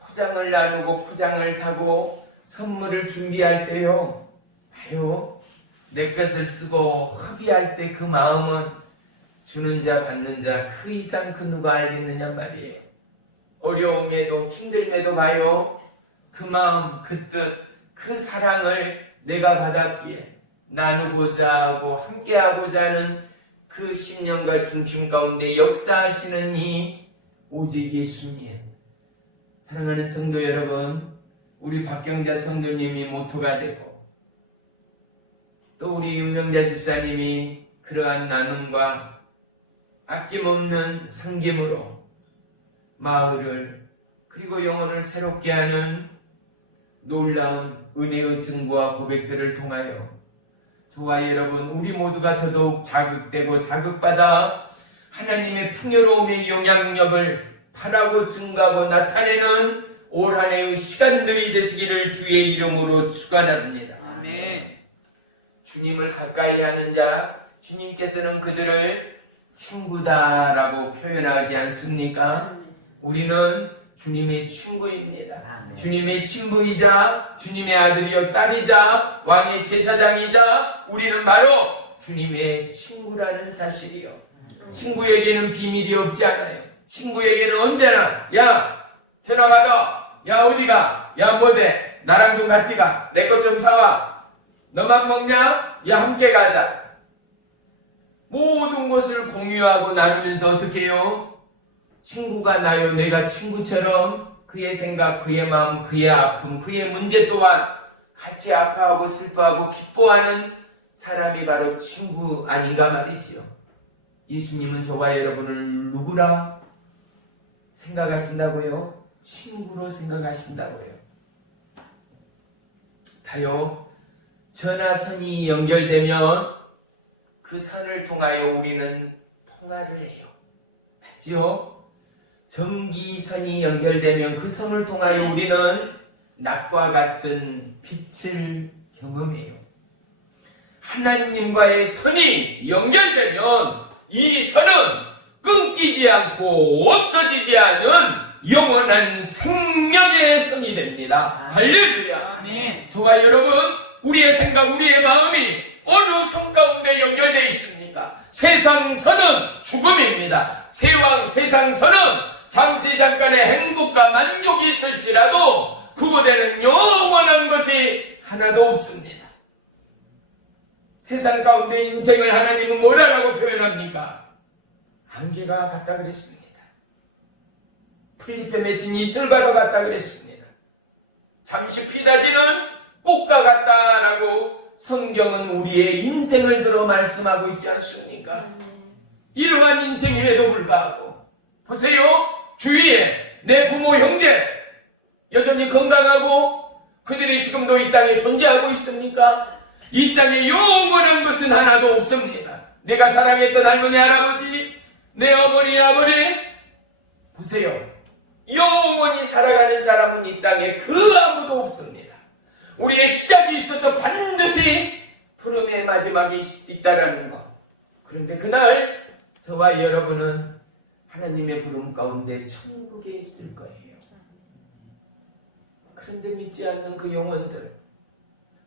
포장을 나누고 포장을 사고 선물을 준비할 때요, 봐요, 내 것을 쓰고 허비할 때 그 마음은 주는 자 받는 자 그 이상 그 누가 알겠느냐 말이에요. 어려움에도 힘듦에도 봐요, 그 마음, 그 뜻, 그 사랑을 내가 받았기에 나누고자 하고 함께하고자 하는 그 신념과 중심 가운데 역사하시는 이 오직 예수님. 사랑하는 성도 여러분, 우리 박경자 성도님이 모토가 되고 또 우리 윤명자 집사님이 그러한 나눔과 아낌없는 섬김으로 마을을 그리고 영혼을 새롭게 하는 놀라운 은혜의 증거와 고백들을 통하여 저와 여러분 우리 모두가 더더욱 자극되고 자극받아 하나님의 풍요로움의 영향력을 바라고 증가하고 나타내는 올 한 해의 시간들이 되시기를 주의 이름으로 축원합니다. 아멘. 주님을 가까이 하는 자, 주님께서는 그들을 친구다라고 표현하지 않습니까? 우리는 주님의 친구입니다. 주님의 신부이자 주님의 아들이요 딸이자 왕의 제사장이자 우리는 바로 주님의 친구라는 사실이요. 친구에게는 비밀이 없지 않아요. 친구에게는 언제나 야 전화 받아, 야 어디가, 야 뭐돼, 나랑 좀 같이 가, 내 것 좀 사와, 너만 먹냐, 야 함께 가자. 모든 것을 공유하고 나누면서 어떻게 해요? 친구가 나요. 내가 친구처럼 그의 생각, 그의 마음, 그의 아픔, 그의 문제 또한 같이 아파하고 슬퍼하고 기뻐하는 사람이 바로 친구 아닌가 말이지요. 예수님은 저와 여러분을 누구라 생각하신다고요? 친구로 생각하신다고요. 봐요. 전화선이 연결되면 그 선을 통하여 우리는 통화를 해요. 맞지요? 전기선이 연결되면 그 선을 통하여 우리는 낮과 같은 빛을 경험해요. 하나님과의 선이 연결되면 이 선은 끊기지 않고 없어지지 않은 영원한 생명의 선이 됩니다. 할렐루야. 아멘. 저와 여러분, 우리의 생각, 우리의 마음이 어느 선 가운데 연결되어 있습니까? 세상 선은 죽음입니다. 세상 선은 잠시 잠깐의 행복과 만족이 있을지라도 그곳에는 영원한 것이 하나도 없습니다. 세상 가운데 인생을 하나님은 뭐라고 표현합니까? 안개가 같다 그랬습니다. 풀잎에 맺힌 이슬과도 같다 그랬습니다. 잠시 피다지는 꽃과 같다라고 성경은 우리의 인생을 들어 말씀하고 있지 않습니까? 이러한 인생임에도 불구하고 보세요. 주위에 내 부모 형제 여전히 건강하고 그들이 지금도 이 땅에 존재하고 있습니까? 이 땅에 영원한 것은 하나도 없습니다. 내가 사랑했던 할머니 할아버지, 내 어머니 아버지, 보세요. 영원히 살아가는 사람은 이 땅에 그 아무도 없습니다. 우리의 시작이 있어도 반드시 부름의 마지막이 있다라는 것. 그런데 그날 저와 여러분은 하나님의 부름 가운데 천국에 있을 거예요. 그런데 믿지 않는 그 영혼들,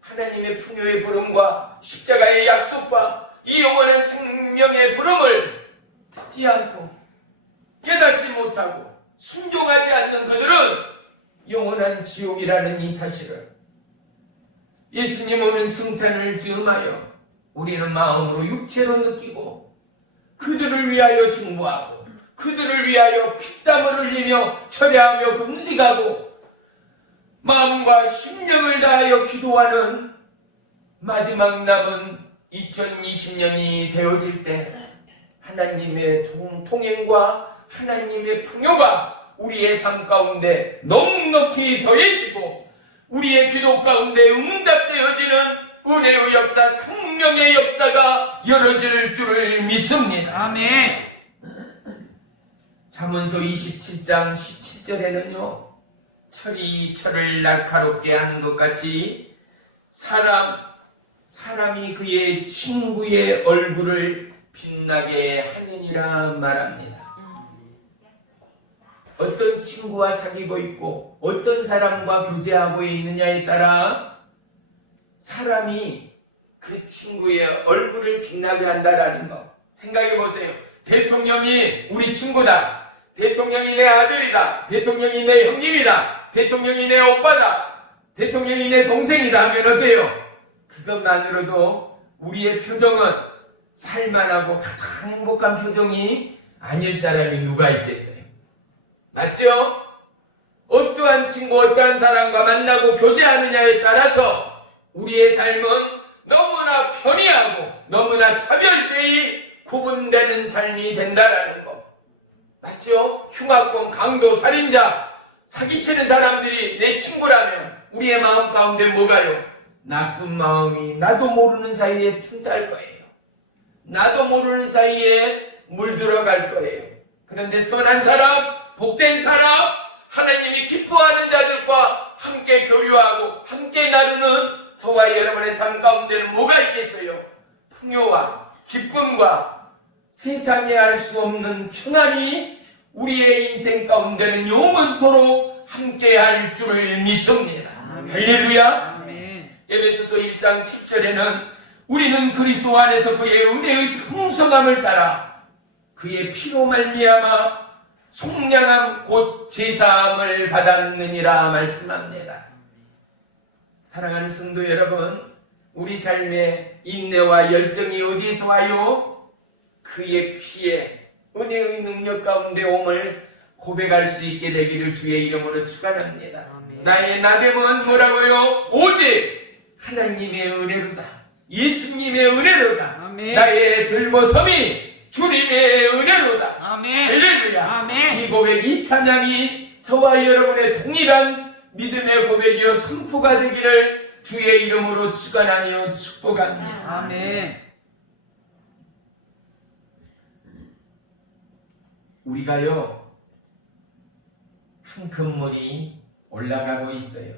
하나님의 풍요의 부름과 십자가의 약속과 이 영원한 생명의 부름을 듣지 않고 깨닫지 못하고 순종하지 않는 그들은 영원한 지옥이라는 이 사실을 예수님 오는 성탄을 즈음하여 우리는 마음으로 육체로 느끼고 그들을 위하여 중보하고 그들을 위하여 피땀을 흘리며 철야하며 금식하고 마음과 심령을 다하여 기도하는 마지막 남은 2020년이 되어질 때 하나님의 통행과 하나님의 풍요가 우리의 삶 가운데 넉넉히 더해지고 우리의 기도 가운데 응답되어지는 은혜의 역사, 생명의 역사가 열어질 줄을 믿습니다. 아멘. 잠언서 27장 17절에는요. 철이 철을 날카롭게 하는 것 같이 사람이 그의 친구의 얼굴을 빛나게 하느니라 말합니다. 어떤 친구와 사귀고 있고 어떤 사람과 교제하고 있느냐에 따라 사람이 그 친구의 얼굴을 빛나게 한다라는 거 생각해 보세요. 대통령이 우리 친구다. 대통령이 내 아들이다. 대통령이 내 형님이다. 대통령이 내 오빠다. 대통령이 내 동생이다 하면 어때요? 그것만으로도 우리의 표정은 살만하고 가장 행복한 표정이 아닐 사람이 누가 있겠어요? 맞죠? 어떠한 친구, 어떠한 사람과 만나고 교제하느냐에 따라서 우리의 삶은 너무나 편리하고 너무나 차별되이 구분되는 삶이 된다라는 거. 맞죠? 흉악범, 강도, 살인자, 사기치는 사람들이 내 친구라면 우리의 마음 가운데 뭐가요? 나쁜 마음이 나도 모르는 사이에 틈탈 거예요. 나도 모르는 사이에 물들어갈 거예요. 그런데 선한 사람, 복된 사람, 하나님이 기뻐하는 자들과 함께 교류하고 함께 나누는 저와 여러분의 삶 가운데는 뭐가 있겠어요? 풍요와 기쁨과 세상에 알 수 없는 평안이 우리의 인생 가운데는 영원토록 함께할 줄을 믿습니다. 할렐루야. 에베소서 1장 10절에는 우리는 그리스도 안에서 그의 은혜의 풍성함을 따라 그의 피로 말미암아 속량함 곧 제사함을 받았느니라 말씀합니다. 사랑하는 성도 여러분, 우리 삶의 인내와 열정이 어디에서 와요? 그의 피에 은혜의 능력 가운데 옴을 고백할 수 있게 되기를 주의 이름으로 축원합니다. 나의 나됨은 뭐라고요? 오직 하나님의 은혜로다. 예수님의 은혜로다. 아멘. 나의 들고섬이 주님의 은혜로다. 아멘. 할렐루야. 아멘. 이 고백, 이 찬양이 저와 여러분의 동일한 믿음의 고백이요 선포가 되기를 주의 이름으로 축원하며 축복합니다. 아멘. 우리가요 한 건물이 올라가고 있어요.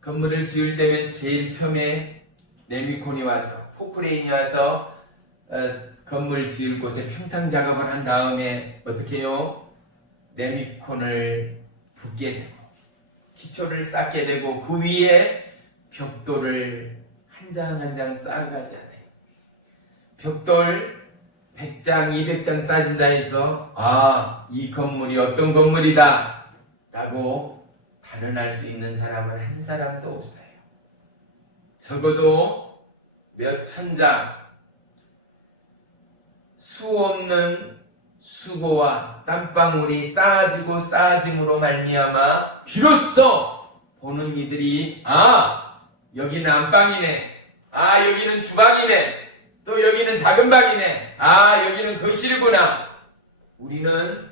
건물을 지을 때면 제일 처음에 레미콘이 와서, 포크레인이 와서 건물 지을 곳에 평탄 작업을 한 다음에 어떻게 해요? 레미콘을 붓게 되고 기초를 쌓게 되고 그 위에 벽돌을 한 장 한 장 쌓아가잖아요. 벽돌 100장, 200장 쌓아진다 해서 이 건물이 어떤 건물이다 라고 단언할 수 있는 사람은 한 사람도 없어요. 적어도 몇 천장, 수 없는 수고와 땀방울이 쌓아지고 쌓아짐으로 말미암아 비로소 보는 이들이 여기는 안방이네, 여기는 주방이네, 또 여기는 작은 방이네, 여기는 거실이구나. 우리는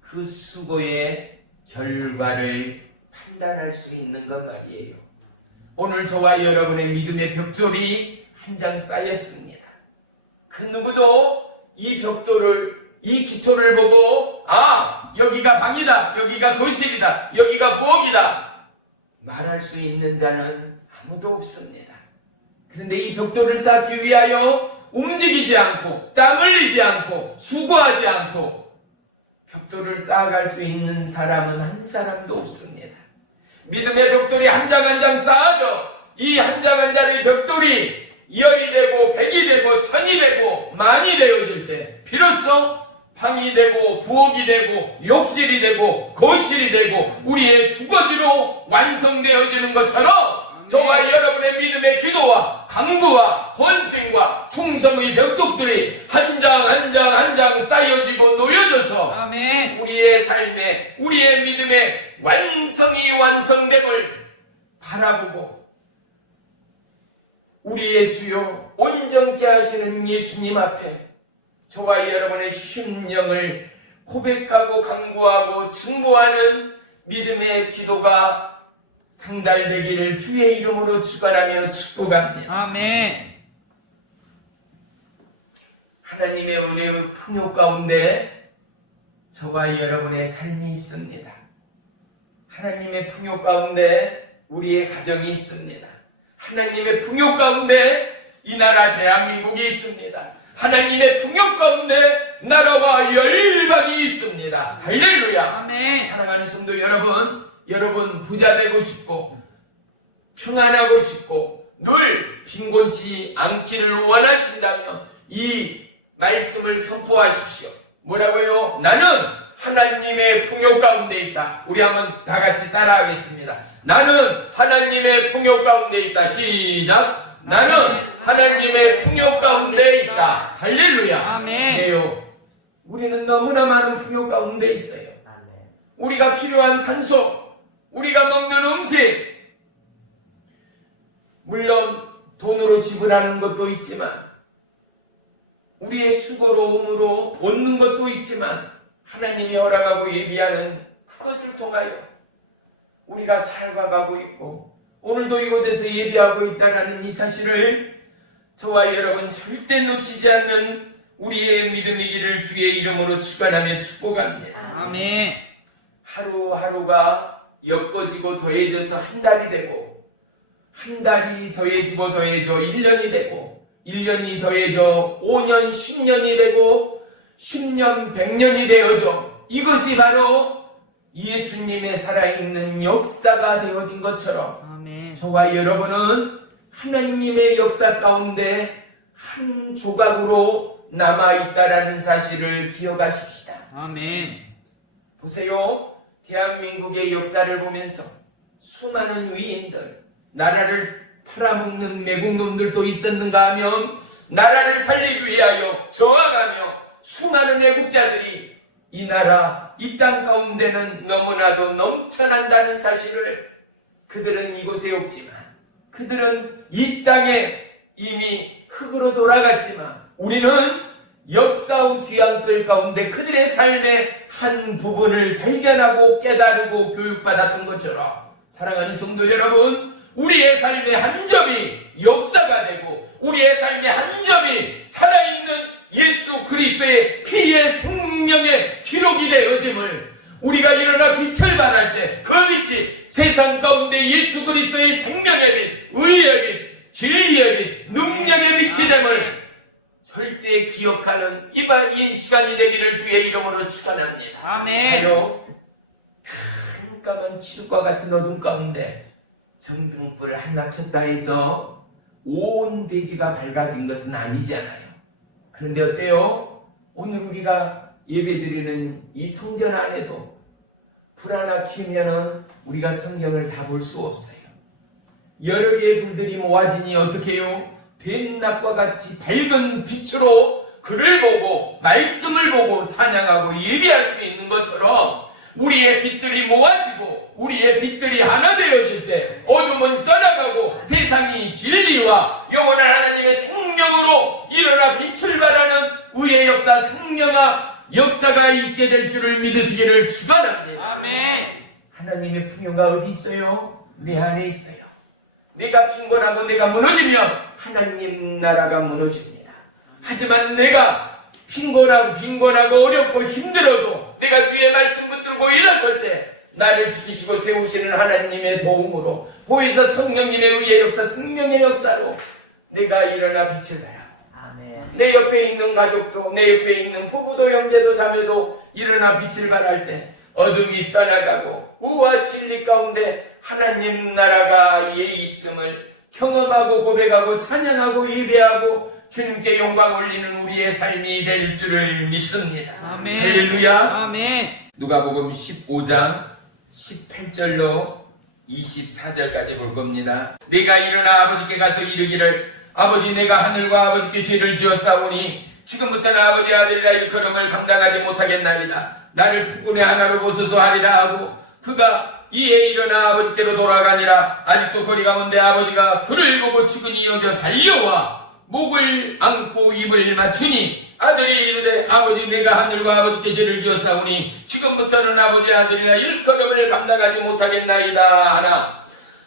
그 수고의 결과를 판단할 수 있는 것 말이에요. 오늘 저와 여러분의 믿음의 벽돌이 한 장 쌓였습니다. 그 누구도 이 벽돌을, 이 기초를 보고 여기가 방이다, 여기가 거실이다, 여기가 부엌이다 말할 수 있는 자는 아무도 없습니다. 그런데 이 벽돌을 쌓기 위하여 움직이지 않고 땀 흘리지 않고 수고하지 않고 벽돌을 쌓아갈 수 있는 사람은 한 사람도 없습니다. 믿음의 벽돌이 한 장 한 장 쌓아져 이 한 장 한 장의 벽돌이 열이 되고 백이 되고 천이 되고 만이 되어질 때 비로소 방이 되고 부엌이 되고 욕실이 되고 거실이 되고 우리의 주거지로 완성되어지는 것처럼 저와 여러분의 믿음의 기도와 강구와 헌신과 충성의 벽돌들이 한 장 한 장 한 장 쌓여지고 놓여져서 아멘. 우리의 삶에 우리의 믿음의 완성이 완성됨을 바라보고 우리의 주요 온전케 하시는 예수님 앞에 저와 여러분의 심령을 고백하고 강구하고 증거하는 믿음의 기도가 상달되기를 주의 이름으로 축원하며 축복합니다. 아멘. 하나님의 은혜의 풍요 가운데 저와 여러분의 삶이 있습니다. 하나님의 풍요 가운데 우리의 가정이 있습니다. 하나님의 풍요 가운데 이 나라 대한민국이 있습니다. 하나님의 풍요 가운데 나라와 열방이 있습니다. 할렐루야. 아멘. 사랑하는 성도 여러분, 여러분 부자 되고 싶고 평안하고 싶고 늘 빈곤치 않기를 원하신다면 이 말씀을 선포하십시오. 뭐라고요? 나는 하나님의 풍요 가운데 있다. 우리 한번 다 같이 따라하겠습니다. 나는 하나님의 풍요 가운데 있다. 시작. 나는 하나님의 풍요 가운데 있다. 할렐루야. 아멘. 네요. 우리는 너무나 많은 풍요 가운데 있어요. 우리가 필요한 산소, 우리가 먹는 음식, 물론 돈으로 지불하는 것도 있지만 우리의 수고로움으로 얻는 것도 있지만 하나님이 허락하고 예비하는 그것을 통하여 우리가 살아가고 있고 오늘도 이곳에서 예배하고 있다는 이 사실을 저와 여러분 절대 놓치지 않는 우리의 믿음이기를 주의 이름으로 축원하며 축복합니다. 아멘. 하루하루가 엮어지고 더해져서 한 달이 되고 한 달이 더해지고 더해져 1년이 되고 1년이 더해져 5년, 10년이 되고 10년, 100년이 되어져 이것이 바로 예수님의 살아있는 역사가 되어진 것처럼 아멘. 저와 여러분은 하나님의 역사 가운데 한 조각으로 남아있다라는 사실을 기억하십시다. 아멘. 보세요. 대한민국의 역사를 보면서 수많은 위인들, 나라를 팔아먹는 매국놈들도 있었는가 하면 나라를 살리기 위하여 저항하며 수많은 애국자들이 이 나라, 이 땅 가운데는 너무나도 넘쳐난다는 사실을 그들은 이곳에 없지만 그들은 이 땅에 이미 흙으로 돌아갔지만 우리는 역사의 뒤안길 가운데 그들의 삶의 한 부분을 발견하고 깨달고 교육받았던 것처럼 사랑하는 성도 여러분, 우리의 삶의 한 점이 역사가 되고 우리의 삶의 한 점이 살아있는 예수 그리스도의 피의 생명의 기록이 되어짐을 우리가 일어나 빛을 발할 때 그 빛이 세상 가운데 예수 그리스도의 생명의 빛, 의의 빛, 진리의 빛, 능력의 빛이 됨을 절대 기억하는 이 시간이 되기를 주의 이름으로 축원합니다. 아멘. 큰 까만 칠흑과 같은 어둠 가운데 정등불을 하나 쳤다 해서 온 대지가 밝아진 것은 아니잖아요. 그런데 어때요? 오늘 우리가 예배드리는 이 성전 안에도 불 하나 켜면은 우리가 성경을 다 볼 수 없어요. 여러 개의 불들이 모아지니 어떻게 해요? 뱀낮과 같이 밝은 빛으로 글을 보고 말씀을 보고 찬양하고 예배할 수 있는 것처럼 우리의 빛들이 모아지고 우리의 빛들이 하나 되어질 때 어둠은 떠나가고 세상이 진리와 영원한 하나님의 생명으로 일어나 빛을 발하는 의의 역사, 생명화 역사가 있게 될 줄을 믿으시기를 축원합니다. 아멘. 하나님의 풍요가 어디 있어요? 내 안에 있어요. 내가 빈곤하고 내가 무너지면 하나님 나라가 무너집니다. 하지만 내가 빈곤하고 어렵고 힘들어도 내가 주의 말씀 붙들고 일어설 때 나를 지키시고 세우시는 하나님의 도움으로 보혜사 성령님의 의의 역사, 생명의 역사로 내가 일어나 빛을 발하고 내 옆에 있는 가족도, 내 옆에 있는 부부도, 형제도, 자매도 일어나 빛을 발할 때 어둠이 떠나가고 의와 진리 가운데 하나님 나라가 예 있음을 경험하고 고백하고 찬양하고 예배하고 주님께 영광 올리는 우리의 삶이 될 줄을 믿습니다. 아멘. 할렐루야. 아멘. 누가복음 15장 18절로 24절까지 볼 겁니다. 내가 일어나 아버지께 가서 이르기를 아버지 내가 하늘과 아버지께 죄를 지었사오니 지금부터는 아버지 아들이라 일컬음을 감당하지 못하겠나이다. 나를 풀꾼의 하나로 보소서 하리라 하고 그가 이에 일어나 아버지께로 돌아가니라. 아직도 거리 가운데 아버지가 그를 보고 측은히 여겨 달려와 목을 안고 입을 맞추니 아들이 이르되 아버지 내가 하늘과 아버지께 죄를 지었사오니 지금부터는 아버지 아들이라 일컬음을 감당하지 못하겠나이다 하나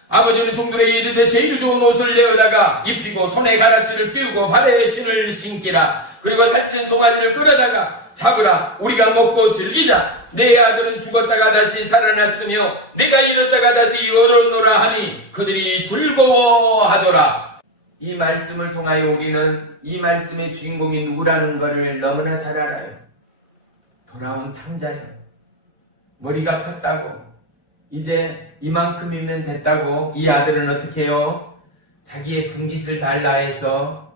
아버지는 종들에게 이르되 제일 좋은 옷을 내어다가 입히고 손에 가라지를 끼우고 발에 신을 신기라. 그리고 살찐 송아지를 끌어다가 잡으라. 우리가 먹고 즐기자. 내 아들은 죽었다가 다시 살아났으며 내가 이렇다가 다시 열었노라 하니 그들이 즐거워하더라. 이 말씀을 통하여 우리는 이 말씀의 주인공이 누구라는 것을 너무나 잘 알아요. 돌아온 탕자요. 머리가 컸다고 이제 이만큼이면 됐다고 이 아들은 어떻게 해요? 자기의 분깃을 달라 해서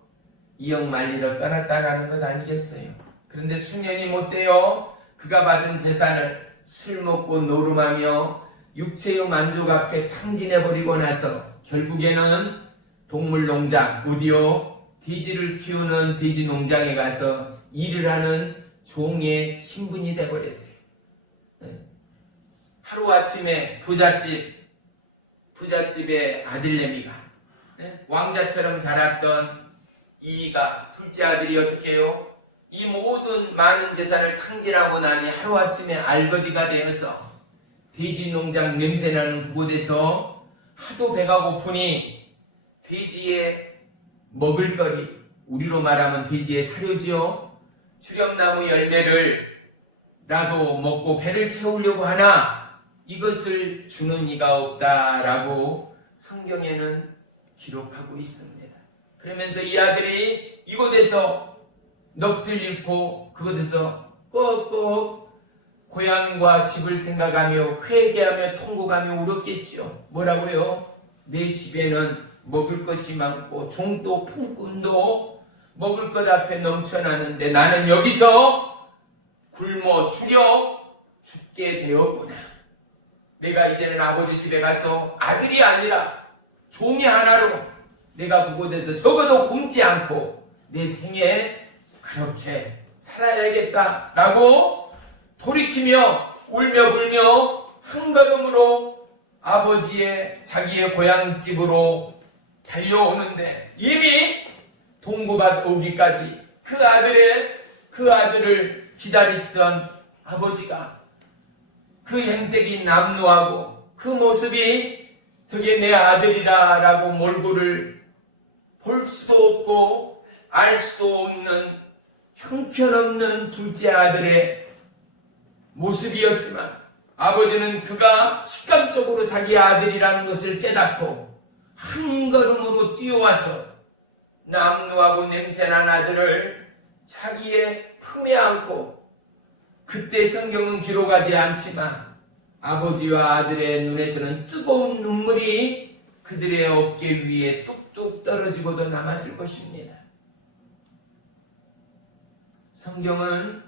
이역 말리러 떠났다라는 것 아니겠어요? 그런데 수년이 못 돼요. 그가 받은 재산을 술 먹고 노름하며 육체의 만족 앞에 탕진해버리고 나서 결국에는 동물농장, 우디오 돼지를 키우는 돼지 농장에 가서 일을 하는 종의 신분이 돼버렸어요. 하루아침에 부잣집의 아들내미가 왕자처럼 자랐던 이가 둘째 아들이 어떻게 해요? 이 모든 많은 재산을 탕진하고 나니 하루아침에 알거지가 되어서 돼지 농장 냄새나는 그곳에서 하도 배가 고프니 돼지의 먹을거리, 우리로 말하면 돼지의 사료지요. 주렴나무 열매를 나도 먹고 배를 채우려고 하나 이것을 주는 이가 없다라고 성경에는 기록하고 있습니다. 그러면서 이 아들이 이곳에서 넋을 잃고 그곳에서 꼭꼭 고향과 집을 생각하며 회개하며 통곡하며 울었겠지요. 뭐라고요? 내 집에는 먹을 것이 많고 종도 품꾼도 먹을 것 앞에 넘쳐나는데 나는 여기서 굶어 죽여 죽게 되었구나. 내가 이제는 아버지 집에 가서 아들이 아니라 종이 하나로 내가 그곳에서 적어도 굶지 않고 내 생에 그렇게 살아야겠다라고 돌이키며 울며 불며 한 걸음으로 아버지의 자기의 고향집으로 달려오는데 이미 동구밭 오기까지 그 아들을 기다리시던 아버지가 그 행색이 남루하고 그 모습이 저게 내 아들이라라고 몰골을 볼 수도 없고 알 수도 없는 형편없는 둘째 아들의 모습이었지만 아버지는 그가 직감적으로 자기 아들이라는 것을 깨닫고 한 걸음으로 뛰어와서 남루하고 냄새난 아들을 자기의 품에 안고 그때 성경은 기록하지 않지만 아버지와 아들의 눈에서는 뜨거운 눈물이 그들의 어깨 위에 뚝뚝 떨어지고도 남았을 것입니다. 성경은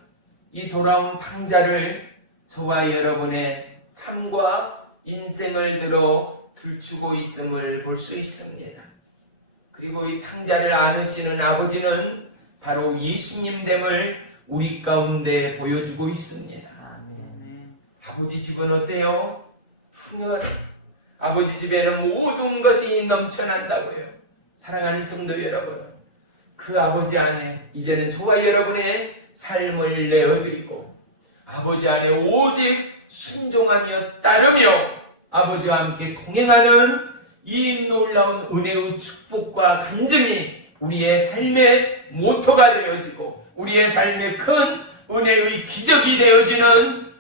이 돌아온 탕자를 저와 여러분의 삶과 인생을 들어 들추고 있음을 볼 수 있습니다. 그리고 이 탕자를 안으시는 아버지는 바로 예수님됨을 우리 가운데 보여주고 있습니다. 아버지 집은 어때요? 풍요해. 아버지 집에는 모든 것이 넘쳐난다고요. 사랑하는 성도 여러분, 그 아버지 안에 이제는 저와 여러분의 삶을 내어드리고 아버지 안에 오직 순종하며 따르며 아버지와 함께 동행하는 이 놀라운 은혜의 축복과 간증이 우리의 삶의 모토가 되어지고 우리의 삶의 큰 은혜의 기적이 되어지는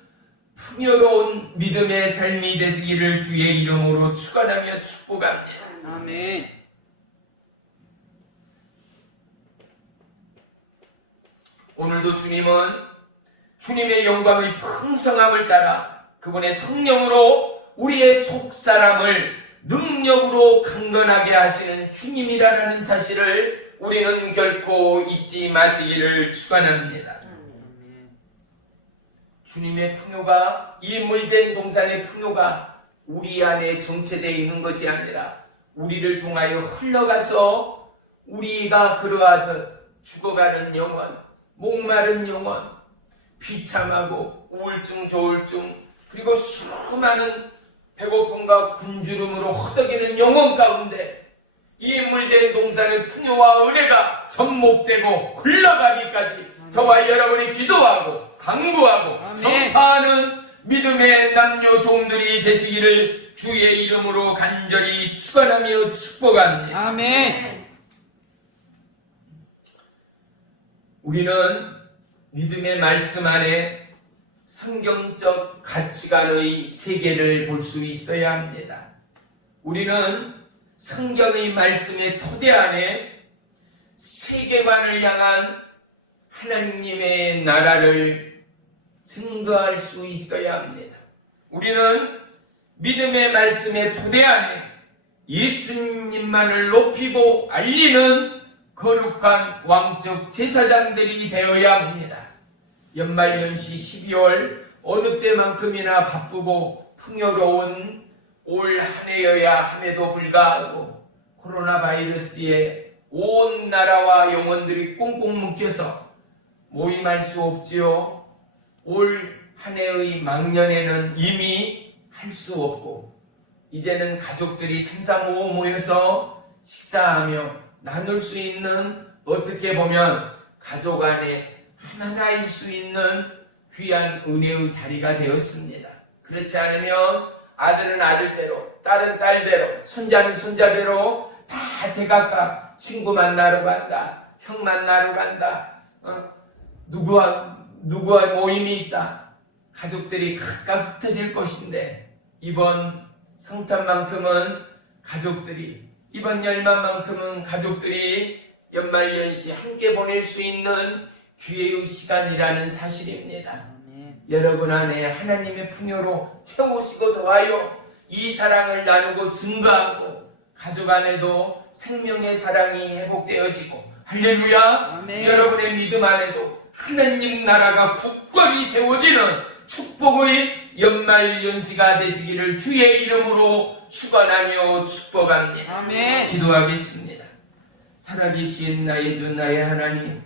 풍요로운 믿음의 삶이 되시기를 주의 이름으로 축원하며 축복합니다. 아멘. 오늘도 주님은 주님의 영광의 풍성함을 따라 그분의 성령으로 우리의 속사람을 능력으로 강건하게 하시는 주님이라는 사실을 우리는 결코 잊지 마시기를 축원합니다. 주님의 풍요가 이 물된 동산의 풍요가 우리 안에 정체되어 있는 것이 아니라 우리를 통하여 흘러가서 우리가 그러하듯 죽어가는 영혼, 목마른 영혼, 비참하고 우울증, 조울증 그리고 수많은 배고픔과 굶주림으로 허덕이는 영혼 가운데 이 물된 동산의 풍요와 은혜가 접목되고 흘러가기까지 저와 여러분이 기도하고 강구하고 전파하는 믿음의 남녀 종들이 되시기를 주의 이름으로 간절히 축원하며 축복합니다. 아멘. 우리는 믿음의 말씀 안에 성경적 가치관의 세계를 볼 수 있어야 합니다. 우리는 성경의 말씀의 토대 안에 세계관을 향한 하나님의 나라를 증거할 수 있어야 합니다. 우리는 믿음의 말씀의 토대 안에 예수님만을 높이고 알리는 거룩한 왕적 제사장들이 되어야 합니다. 연말연시 12월 어느 때만큼이나 바쁘고 풍요로운 올 한 해여야 함에도 불구하고 코로나 바이러스에 온 나라와 영혼들이 꽁꽁 묶여서 모임할 수 없지요. 올 한 해의 망년에는 이미 할 수 없고 이제는 가족들이 335 모여서 식사하며 나눌 수 있는 어떻게 보면 가족 안에 하나일 수 있는 귀한 은혜의 자리가 되었습니다. 그렇지 않으면 아들은 아들대로, 딸은 딸대로, 손자는 손자대로 다 제각각 친구 만나러 간다, 형 만나러 간다, 누구와 모임이 있다. 가족들이 각각 흩어질 것인데 이번 성탄만큼은 가족들이, 이번 열만만큼은 가족들이 연말연시 함께 보낼 수 있는 기회의 시간이라는 사실입니다. 여러분 안에 하나님의 풍요로 채우시고 더하여 이 사랑을 나누고 증거하고 가족 안에도 생명의 사랑이 회복되어지고 할렐루야. 아멘. 여러분의 믿음 안에도 하나님 나라가 굳건히 세워지는 축복의 연말 연시가 되시기를 주의 이름으로 축원하며 축복합니다. 아멘. 기도하겠습니다. 살아계신 나의 주 나의 하나님,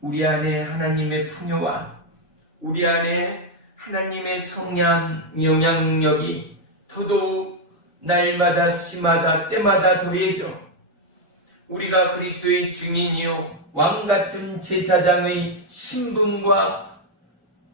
우리 안에 하나님의 풍요와 우리 안에 하나님의 성량 영향력이 더더욱 날마다 시마다 때마다 더해져 우리가 그리스도의 증인이요 왕같은 제사장의 신분과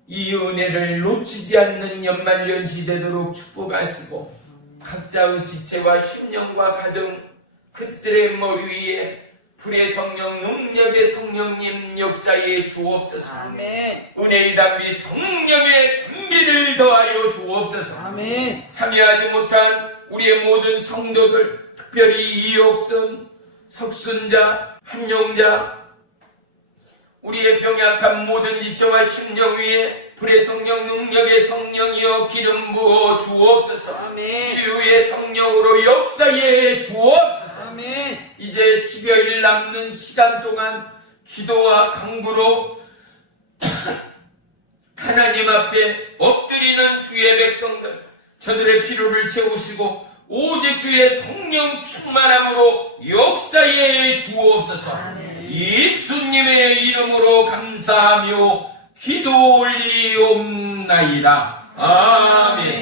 이 은혜를 놓치지 않는 연말연시 되도록 축복하시고 각자의 지체와 심령과 가정 그들의 머리 위에 불의 성령 능력의 성령님 역사에 주옵소서. 아멘. 은혜의 담비 성령의 담비를 더하여 주옵소서. 아멘. 참여하지 못한 우리의 모든 성도들 특별히 이옥선, 석순자, 한용자 우리의 병약한 모든 지체와 심령 위에 불의 성령 능력의 성령이여 기름 부어 주옵소서. 아멘. 치유의 성령으로 역사에 주옵소서. 아멘. 이제 10여일 남는 시간 동안 기도와 강구로 하나님 앞에 엎드리는 주의 백성들 저들의 필요를 채우시고 오직 주의 성령 충만함으로 역사에 주옵소서. 예수님의 이름으로 감사하며 기도 올리옵나이다. 아멘.